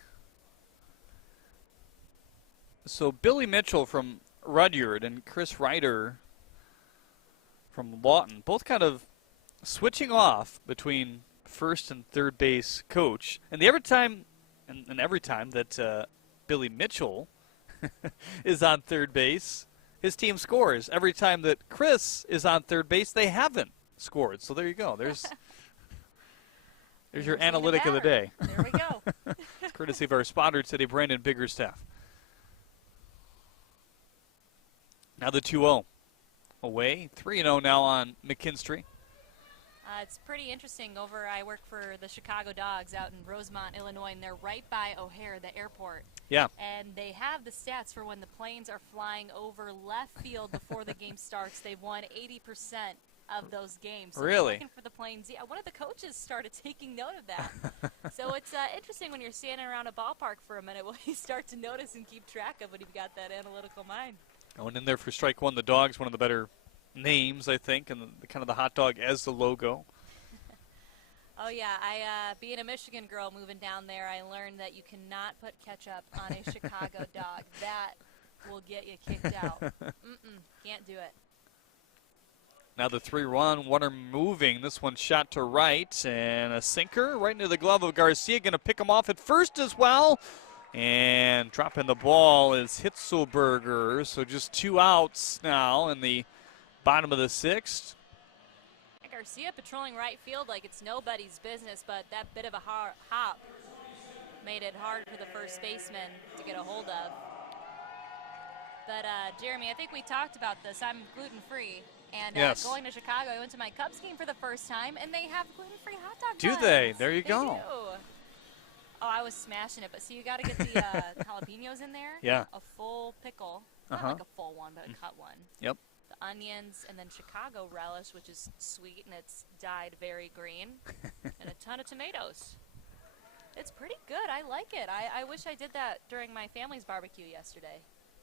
So Billy Mitchell from Rudyard and Chris Ryder from Lawton, both kind of switching off between first and third base coach. And every time that Billy Mitchell is on third base, his team scores. Every time that Chris is on third base, they haven't scored. So there you go. There's your analytic of the day. There we go. It's courtesy of our spotter today, Brandon Biggerstaff. Now the 2-0 away. 3-0 now on McKinstry. It's pretty interesting. I work for the Chicago Dogs out in Rosemont, Illinois, and they're right by O'Hare, the airport. Yeah. And they have the stats for when the planes are flying over left field before the game starts. They've won 80% of those games. So really? Looking for the planes. Yeah, one of the coaches started taking note of that. So it's interesting when you're standing around a ballpark for a minute when you start to notice and keep track of when you've got that analytical mind. Going in there for strike one, the Dogs, one of the better names, I think, and the kind of the hot dog as the logo. Oh, yeah. Being a Michigan girl moving down there, I learned that you cannot put ketchup on a Chicago dog. That will get you kicked out. Can't do it. Now the 3-1, one are moving. This one shot to right, and a sinker right into the glove of Garcia. Going to pick him off at first as well. And dropping the ball is Hitzelberger. So just 2 outs now in the bottom of the 6th. Garcia patrolling right field like it's nobody's business, but that bit of a hop made it hard for the first baseman to get a hold of. But Jeremy, I think we talked about this. I'm gluten-free, and Yes. going to Chicago, I went to my Cubs game for the first time, and they have gluten-free hot dog Do buns. they? There you They go. do. Oh, I was smashing it, but see, you got to get the jalapenos in there. Yeah. A full pickle, not Uh-huh. like a full one, but a cut one. Yep. The onions, and then Chicago relish, which is sweet, and it's dyed very green, and a ton of tomatoes. It's pretty good. I like it. I wish I did that during my family's barbecue yesterday.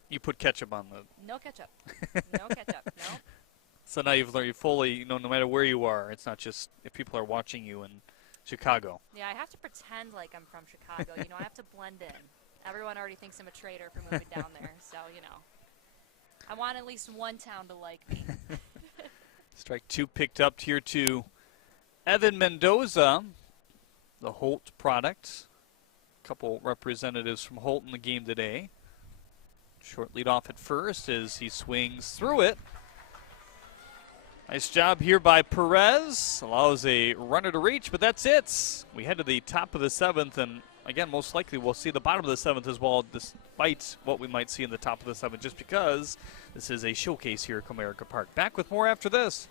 You put ketchup on the. No ketchup. No ketchup. No. So now you've learned you fully, you know, no matter where you are, it's not just if people are watching you in Chicago. Yeah, I have to pretend like I'm from Chicago. You know, I have to blend in. Everyone already thinks I'm a traitor for moving down there, so, you know. I want at least one town to like me. Strike 2 picked up here to Evan Mendoza, the Holt product. A couple representatives from Holt in the game today. Short lead off at first as he swings through it. Nice job here by Perez. Allows a runner to reach, but that's it. We head to the top of the 7th, and again, most likely we'll see the bottom of the 7th as well, despite what we might see in the top of the 7th, just because this is a showcase here at Comerica Park. Back with more after this.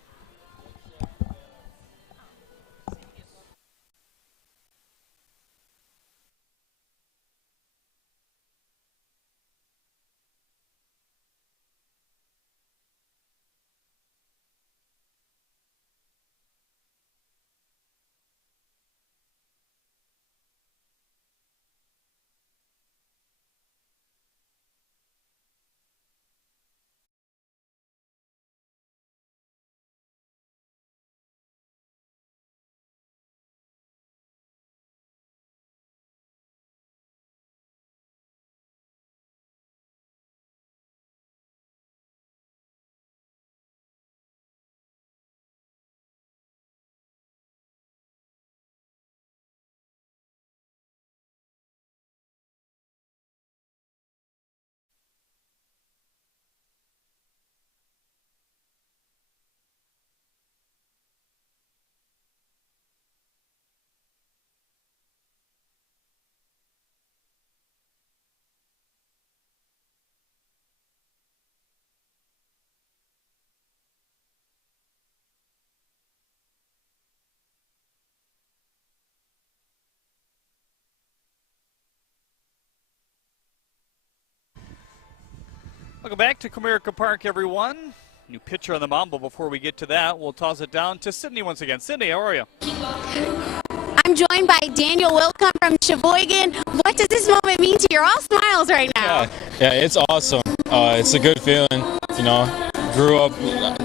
Welcome back to Comerica Park, everyone. New pitcher on the mound, but before we get to that, we'll toss it down to Sydney once again. Sydney, how are you? I'm joined by Daniel Wilcox from Sheboygan. What does this moment mean to you? You're all smiles right now. Yeah, it's awesome. It's a good feeling. You know, grew up,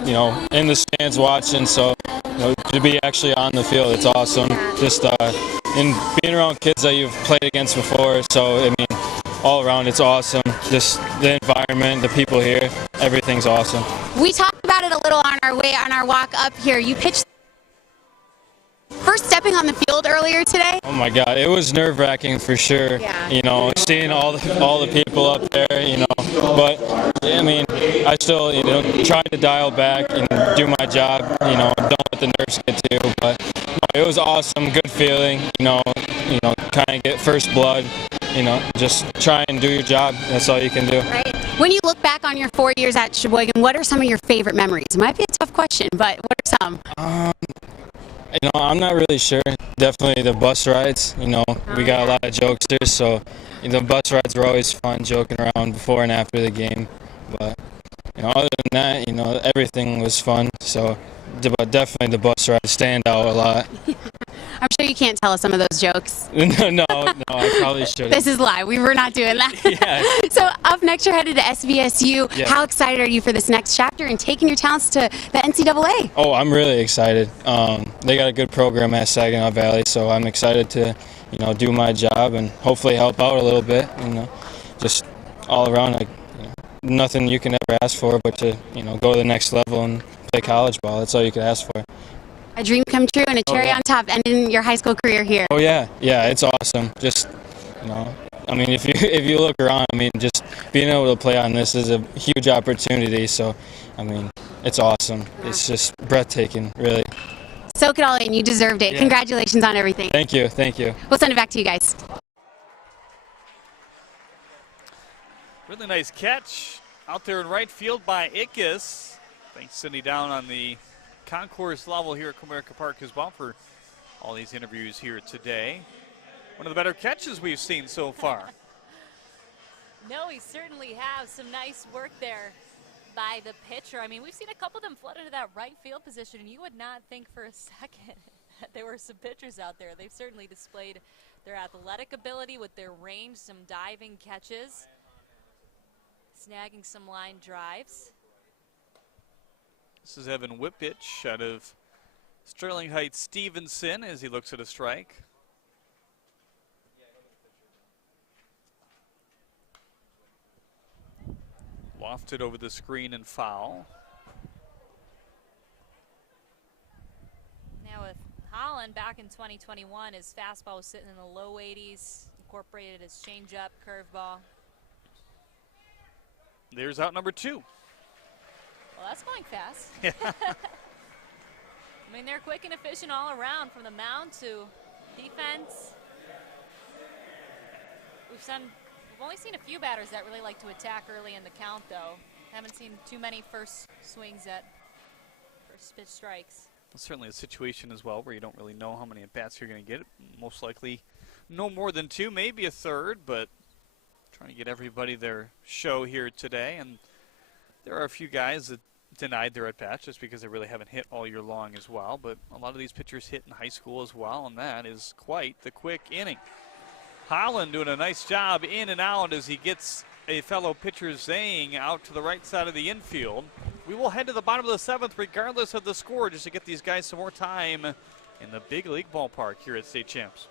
you know, in the stands watching, so you know, to be actually on the field, it's awesome. Just and being around kids that you've played against before, so I mean, all around it's awesome. Just the environment, the people here, everything's awesome. We talked about it a little on our walk up here. You pitched first stepping on the field earlier today. Oh my God, it was nerve-wracking for sure. Yeah. You know, seeing all the people up there, you know. But I mean, I still, you know, try to dial back and do my job. You know, don't let the nerves get to you. But no, it was awesome, good feeling. You know, kind of get first blood. You know, just try and do your job. That's all you can do. Right. When you look back on your 4 years at Sheboygan, what are some of your favorite memories? It might be a tough question, but what are some? You know, I'm not really sure. Definitely the bus rides. You know, we got a lot of jokesters, so you know, the bus rides were always fun, joking around before and after the game. But you know, other than that, you know, everything was fun. So, but definitely the bus rides stand out a lot. I'm sure you can't tell us some of those jokes. No, I probably shouldn't. This is live. We were not doing that. Yeah. So up next, you're headed to SVSU. Yeah. How excited are you for this next chapter and taking your talents to the NCAA? Oh, I'm really excited. They got a good program at Saginaw Valley, so I'm excited to, you know, do my job and hopefully help out a little bit. You know, just all around, like, you know, nothing you can ever ask for, but to, you know, go to the next level and play college ball. That's all you could ask for. A dream come true and a cherry on top, ending your high school career here. Oh yeah, it's awesome. Just, you know, I mean, if you look around, I mean, just being able to play on this is a huge opportunity. So, I mean, it's awesome. It's just breathtaking, really. Soak it all in. You deserved it. Yeah. Congratulations on everything. Thank you. We'll send it back to you guys. Really nice catch out there in right field by Ickes. Thanks, Sydney, down on the concourse level here at Comerica Park as well for all these interviews here today. One of the better catches we've seen so far. No, he certainly has some nice work there by the pitcher. I mean, we've seen a couple of them flood into that right field position, and you would not think for a second that there were some pitchers out there. They've certainly displayed their athletic ability with their range, some diving catches, snagging some line drives. This is Evan Whippich out of Sterling Heights Stevenson as he looks at a strike. Lofted over the screen and foul. Now with Holland back in 2021, his fastball was sitting in the low 80s, incorporated his changeup, curveball. There's out number 2. Well, that's going fast. I mean, they're quick and efficient all around, from the mound to defense. We've only seen a few batters that really like to attack early in the count, though. Haven't seen too many first swings at first pitch strikes. Well, certainly a situation as well where you don't really know how many at-bats you're going to get. Most likely no more than 2, maybe a third, but trying to get everybody their show here today. And there are a few guys that denied their at-bats just because they really haven't hit all year long as well. But a lot of these pitchers hit in high school as well, and that is quite the quick inning. Holland doing a nice job in and out as he gets a fellow pitcher Zhang out to the right side of the infield. We will head to the bottom of the 7th regardless of the score just to get these guys some more time in the big league ballpark here at State Champs.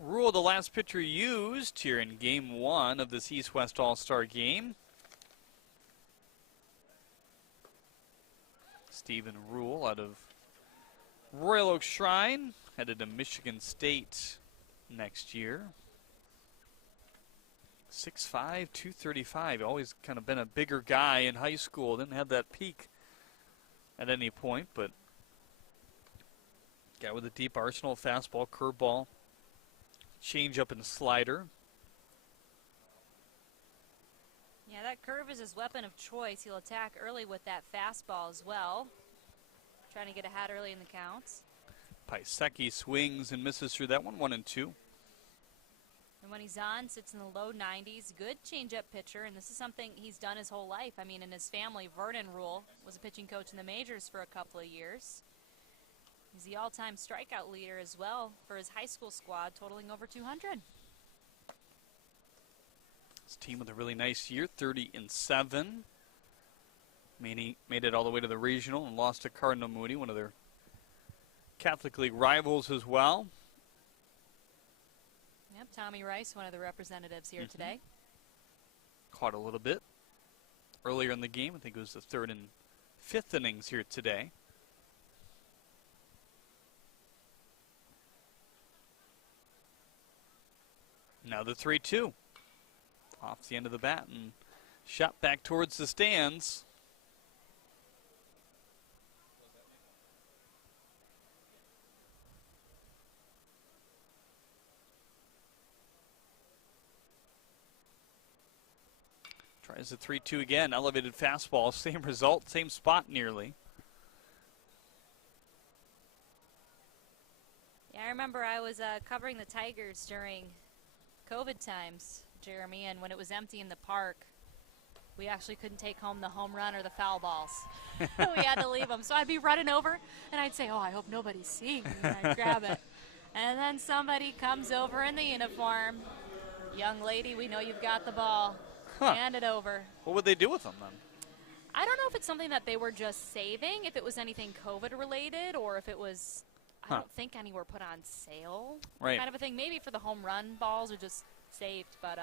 Rule, the last pitcher used here in Game 1 of this East-West All-Star game. Stephen Rule out of Royal Oak Shrine, headed to Michigan State next year. 6'5", 235, always kind of been a bigger guy in high school. Didn't have that peak at any point, but guy with a deep arsenal, fastball, curveball, change-up and slider. Yeah, that curve is his weapon of choice. He'll attack early with that fastball as well, trying to get ahead early in the counts. Paiseki swings and misses through that one, 1-2. And when he's on, sits in the low 90s. Good changeup pitcher, and this is something he's done his whole life. I mean, in his family, Vernon Rule was a pitching coach in the majors for a couple of years. He's the all-time strikeout leader as well for his high school squad, totaling over 200. This team with a really nice year, 30-7. Made it all the way to the regional and lost to Cardinal Mooney, one of their Catholic League rivals as well. Yep, Tommy Rice, one of the representatives here today. Caught a little bit earlier in the game. I think it was the 3rd and 5th innings here today. Now the 3-2. Off the end of the bat and shot back towards the stands. Tries the 3-2 again. Elevated fastball. Same result. Same spot nearly. Yeah, I remember I was covering the Tigers during COVID times, Jeremy, and when it was empty in the park, we actually couldn't take home the home run or the foul balls. We had to leave them. So I'd be running over, and I'd say, oh, I hope nobody's seeing me, and I'd grab it. And then somebody comes over in the uniform. Young lady, we know you've got the ball. Hand it over. What would they do with them then? I don't know if it's something that they were just saving, if it was anything COVID related, or if it was, I don't think any were put on sale, kind of a thing. Maybe for the home run balls are just saved, but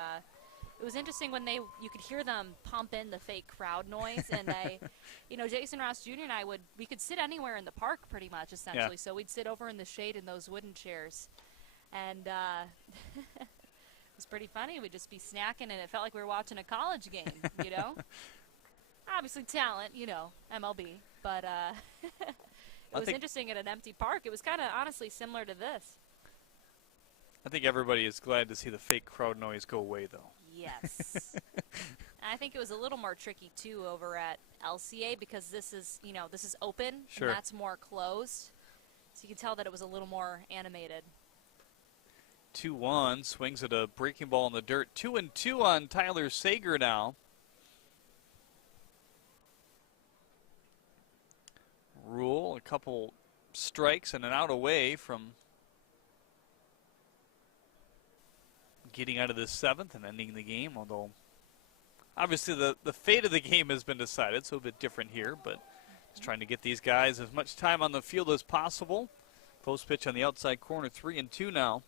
it was interesting when you could hear them pump in the fake crowd noise, and Jason Ross Jr. and we could sit anywhere in the park pretty much, essentially. So we'd sit over in the shade in those wooden chairs, and it was pretty funny. We'd just be snacking, and it felt like we were watching a college game, Obviously talent, MLB, but it was interesting at an empty park. It was kind of honestly similar to this. I think everybody is glad to see the fake crowd noise go away, though. Yes. And I think it was a little more tricky, too, over at LCA because this is open, and that's more closed. So you can tell that it was a little more animated. 2-1, swings at a breaking ball in the dirt. 2-2 on Tyler Sager now. Rule, a couple strikes and an out away from getting out of the 7th and ending the game, although obviously the fate of the game has been decided, so a bit different here, but just trying to get these guys as much time on the field as possible. Post pitch on the outside corner, 3-2 now.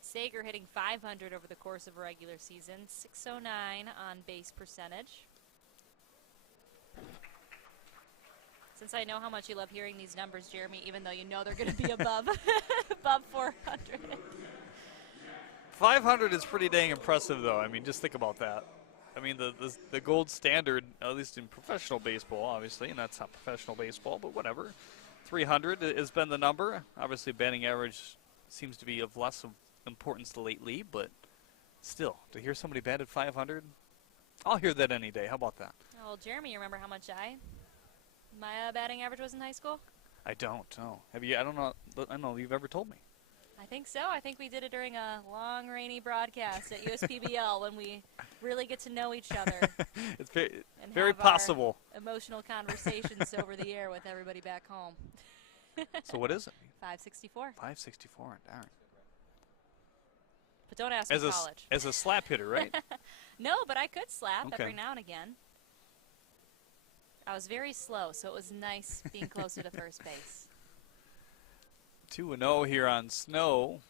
Sager hitting .500 over the course of a regular season, .609 on base percentage. Since I know how much you love hearing these numbers, Jeremy, even though you know they're going to be above 400. 500 is pretty dang impressive, though. I mean, just think about that. I mean, the gold standard, at least in professional baseball, obviously, and that's not professional baseball, but whatever. 300 has been the number. Obviously, batting average seems to be of less of importance lately, but still, to hear somebody batted 500, I'll hear that any day. How about that? Well, Jeremy, you remember how much my batting average was in high school? I don't know. Have you? I don't know if you've ever told me. I think so. I think we did it during a long, rainy broadcast at USPBL when we really get to know each other. It's very possible. Emotional conversations over the air with everybody back home. So what is it? 564. 564. Darn. But don't ask me college. As a slap hitter, right? No, but I could slap every now and again. I was very slow, so it was nice being closer to first base. 2-0 here on Snow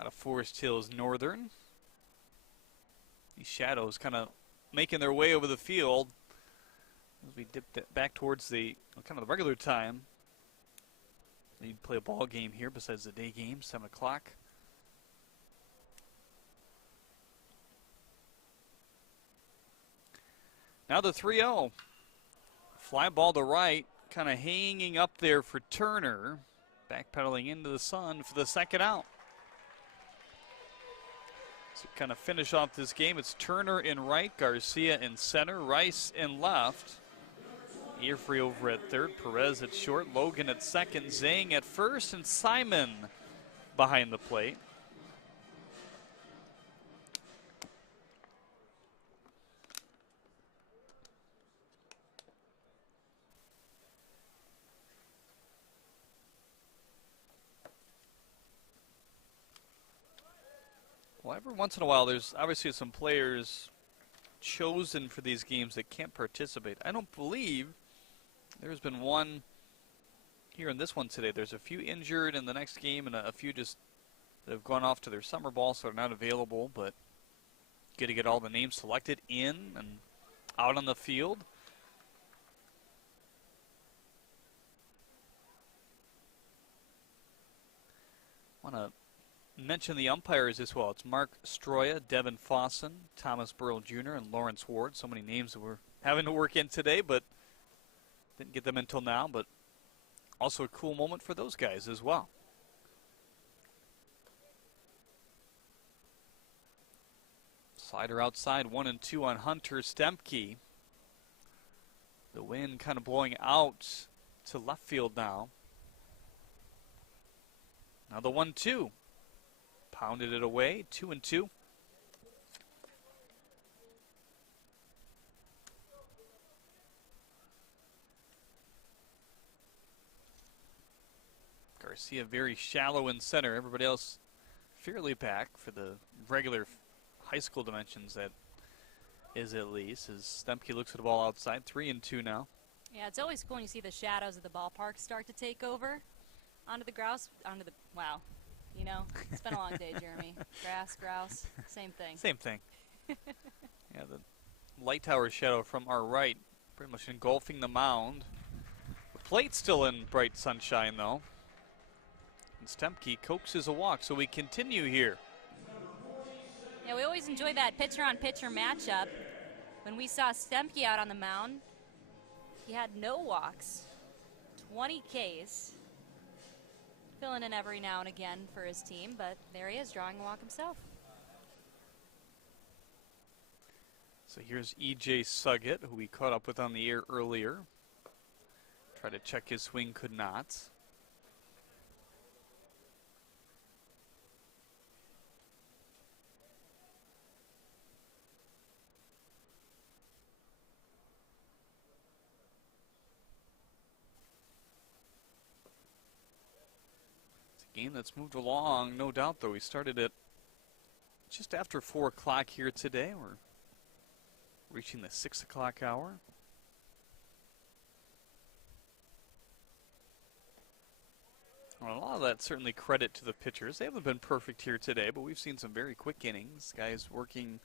out of Forest Hills Northern. These shadows kind of making their way over the field as we dip back towards the kind of the regular time. You'd play a ball game here besides the day game, 7 o'clock. Now the 3-0. Fly ball to right, kind of hanging up there for Turner. Backpedaling into the sun for the second out. So kind of finish off this game. It's Turner in right, Garcia in center, Rice in left. Avery over at third, Perez at short, Logan at second, Zhang at first, and Simon behind the plate. Well, every once in a while, there's obviously some players chosen for these games that can't participate. I don't believe there's been one here in this one today. There's a few injured in the next game and a few just that have gone off to their summer ball, so they're not available, but good to get all the names selected in and out on the field. Want to mention the umpires as well. It's Mark Stroya, Devin Fossen, Thomas Burrell Jr., and Lawrence Ward. So many names that we're having to work in today, but didn't get them until now. But also a cool moment for those guys as well. Slider outside, 1-2 on Hunter Stempke. The wind kind of blowing out to left field now. Now the 1-2. Pounded it away, 2-2. Garcia very shallow in center. Everybody else fairly back for the regular high school dimensions, that is at least. As Stempke looks at the ball outside, 3-2 now. Yeah, it's always cool when you see the shadows of the ballpark start to take over onto the grouse, wow. You know, it's been a long day, Jeremy. Grass, grouse, same thing. Same thing. Yeah, the light tower shadow from our right pretty much engulfing the mound. The plate's still in bright sunshine, though. And Stempke coaxes a walk, so we continue here. Yeah, we always enjoy that pitcher-on-pitcher matchup. When we saw Stempke out on the mound, he had no walks, 20 Ks. Filling in every now and again for his team, but there he is, drawing a walk himself. So here's E.J. Suggett, who we caught up with on the air earlier. Tried to check his swing, could not. Game that's moved along, no doubt, though. We started at just after 4 o'clock here today. We're reaching the 6 o'clock hour. Well, a lot of that certainly credit to the pitchers. They haven't been perfect here today, but we've seen some very quick innings. Guys working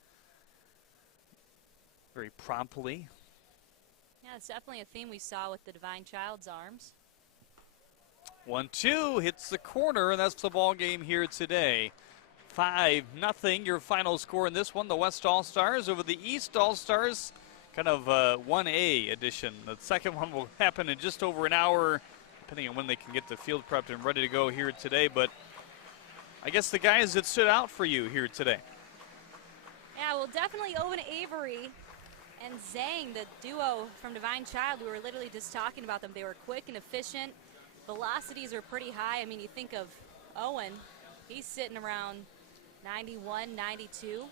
very promptly. Yeah, it's definitely a theme we saw with the Divine Child's arms. 1-2 hits the corner, and that's the ball game here today. 5-0, your final score in this one. The West All-Stars over the East All-Stars, kind of 1A edition. The second one will happen in just over an hour, depending on when they can get the field prepped and ready to go here today. But I guess the guys that stood out for you here today. Yeah, well, definitely Owen Avery and Zhang, the duo from Divine Child. We were literally just talking about them. They were quick and efficient. Velocities are pretty high. I mean, you think of Owen, he's sitting around 91, 92.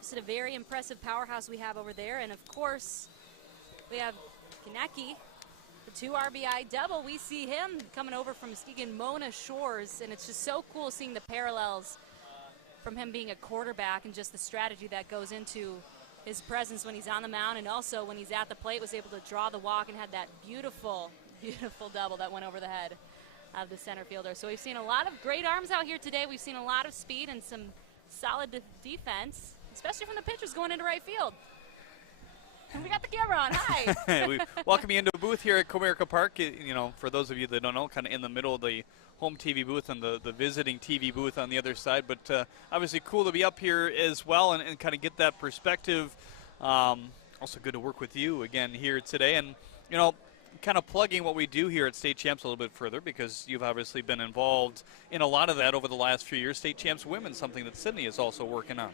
Just a very impressive powerhouse we have over there. And of course, we have Kaneki, the 2 RBI double. We see him coming over from Muskegon Mona Shores, and it's just so cool seeing the parallels from him being a quarterback and just the strategy that goes into his presence when he's on the mound, and also when he's at the plate was able to draw the walk and had that beautiful double that went over the head of the center fielder. So we've seen a lot of great arms out here today. We've seen a lot of speed and some solid defense, especially from the pitchers going into right field. And we got the camera on. Hi. We welcome you into a booth here at Comerica Park. You know, for those of you that don't know, kind of in the middle of the home TV booth and the visiting TV booth on the other side. But obviously cool to be up here as well and kind of get that perspective. Also good to work with you again here today. And, you know, kind of plugging what we do here at State Champs a little bit further, because you've obviously been involved in a lot of that over the last few years. State Champs Women, something that Sydney is also working on.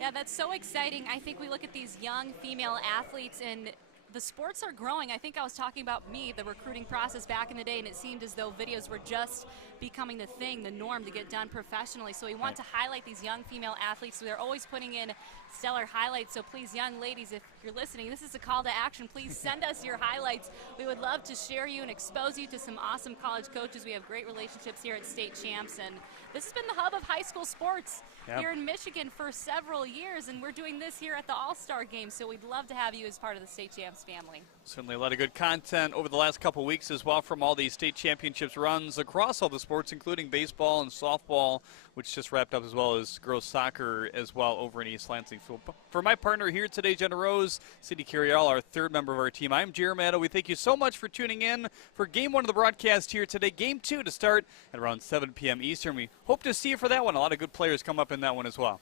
Yeah, that's so exciting. I think we look at these young female athletes, and the sports are growing. I think I was talking about the recruiting process back in the day, and it seemed as though videos were just becoming the thing, the norm to get done professionally. So we want to highlight these young female athletes. So they're always putting in stellar highlights. So please, young ladies, if you're listening, this is a call to action. Please send us your highlights. We would love to share you and expose you to some awesome college coaches. We have great relationships here at State Champs, and this has been the hub of high school sports here in Michigan for several years, and we're doing this here at the All-Star Game. So we'd love to have you as part of the State Champs family. Certainly a lot of good content over the last couple weeks as well from all these state championships runs across all the sports, including baseball and softball, which just wrapped up, as well as girls soccer as well over in East Lansing. So for my partner here today, Genna Rose, Sydney Cariel, our third member of our team, I'm Jeremy Otto. We thank you so much for tuning in for Game 1 of the broadcast here today. Game 2 to start at around 7 p.m. Eastern. We hope to see you for that one. A lot of good players come up in that one as well.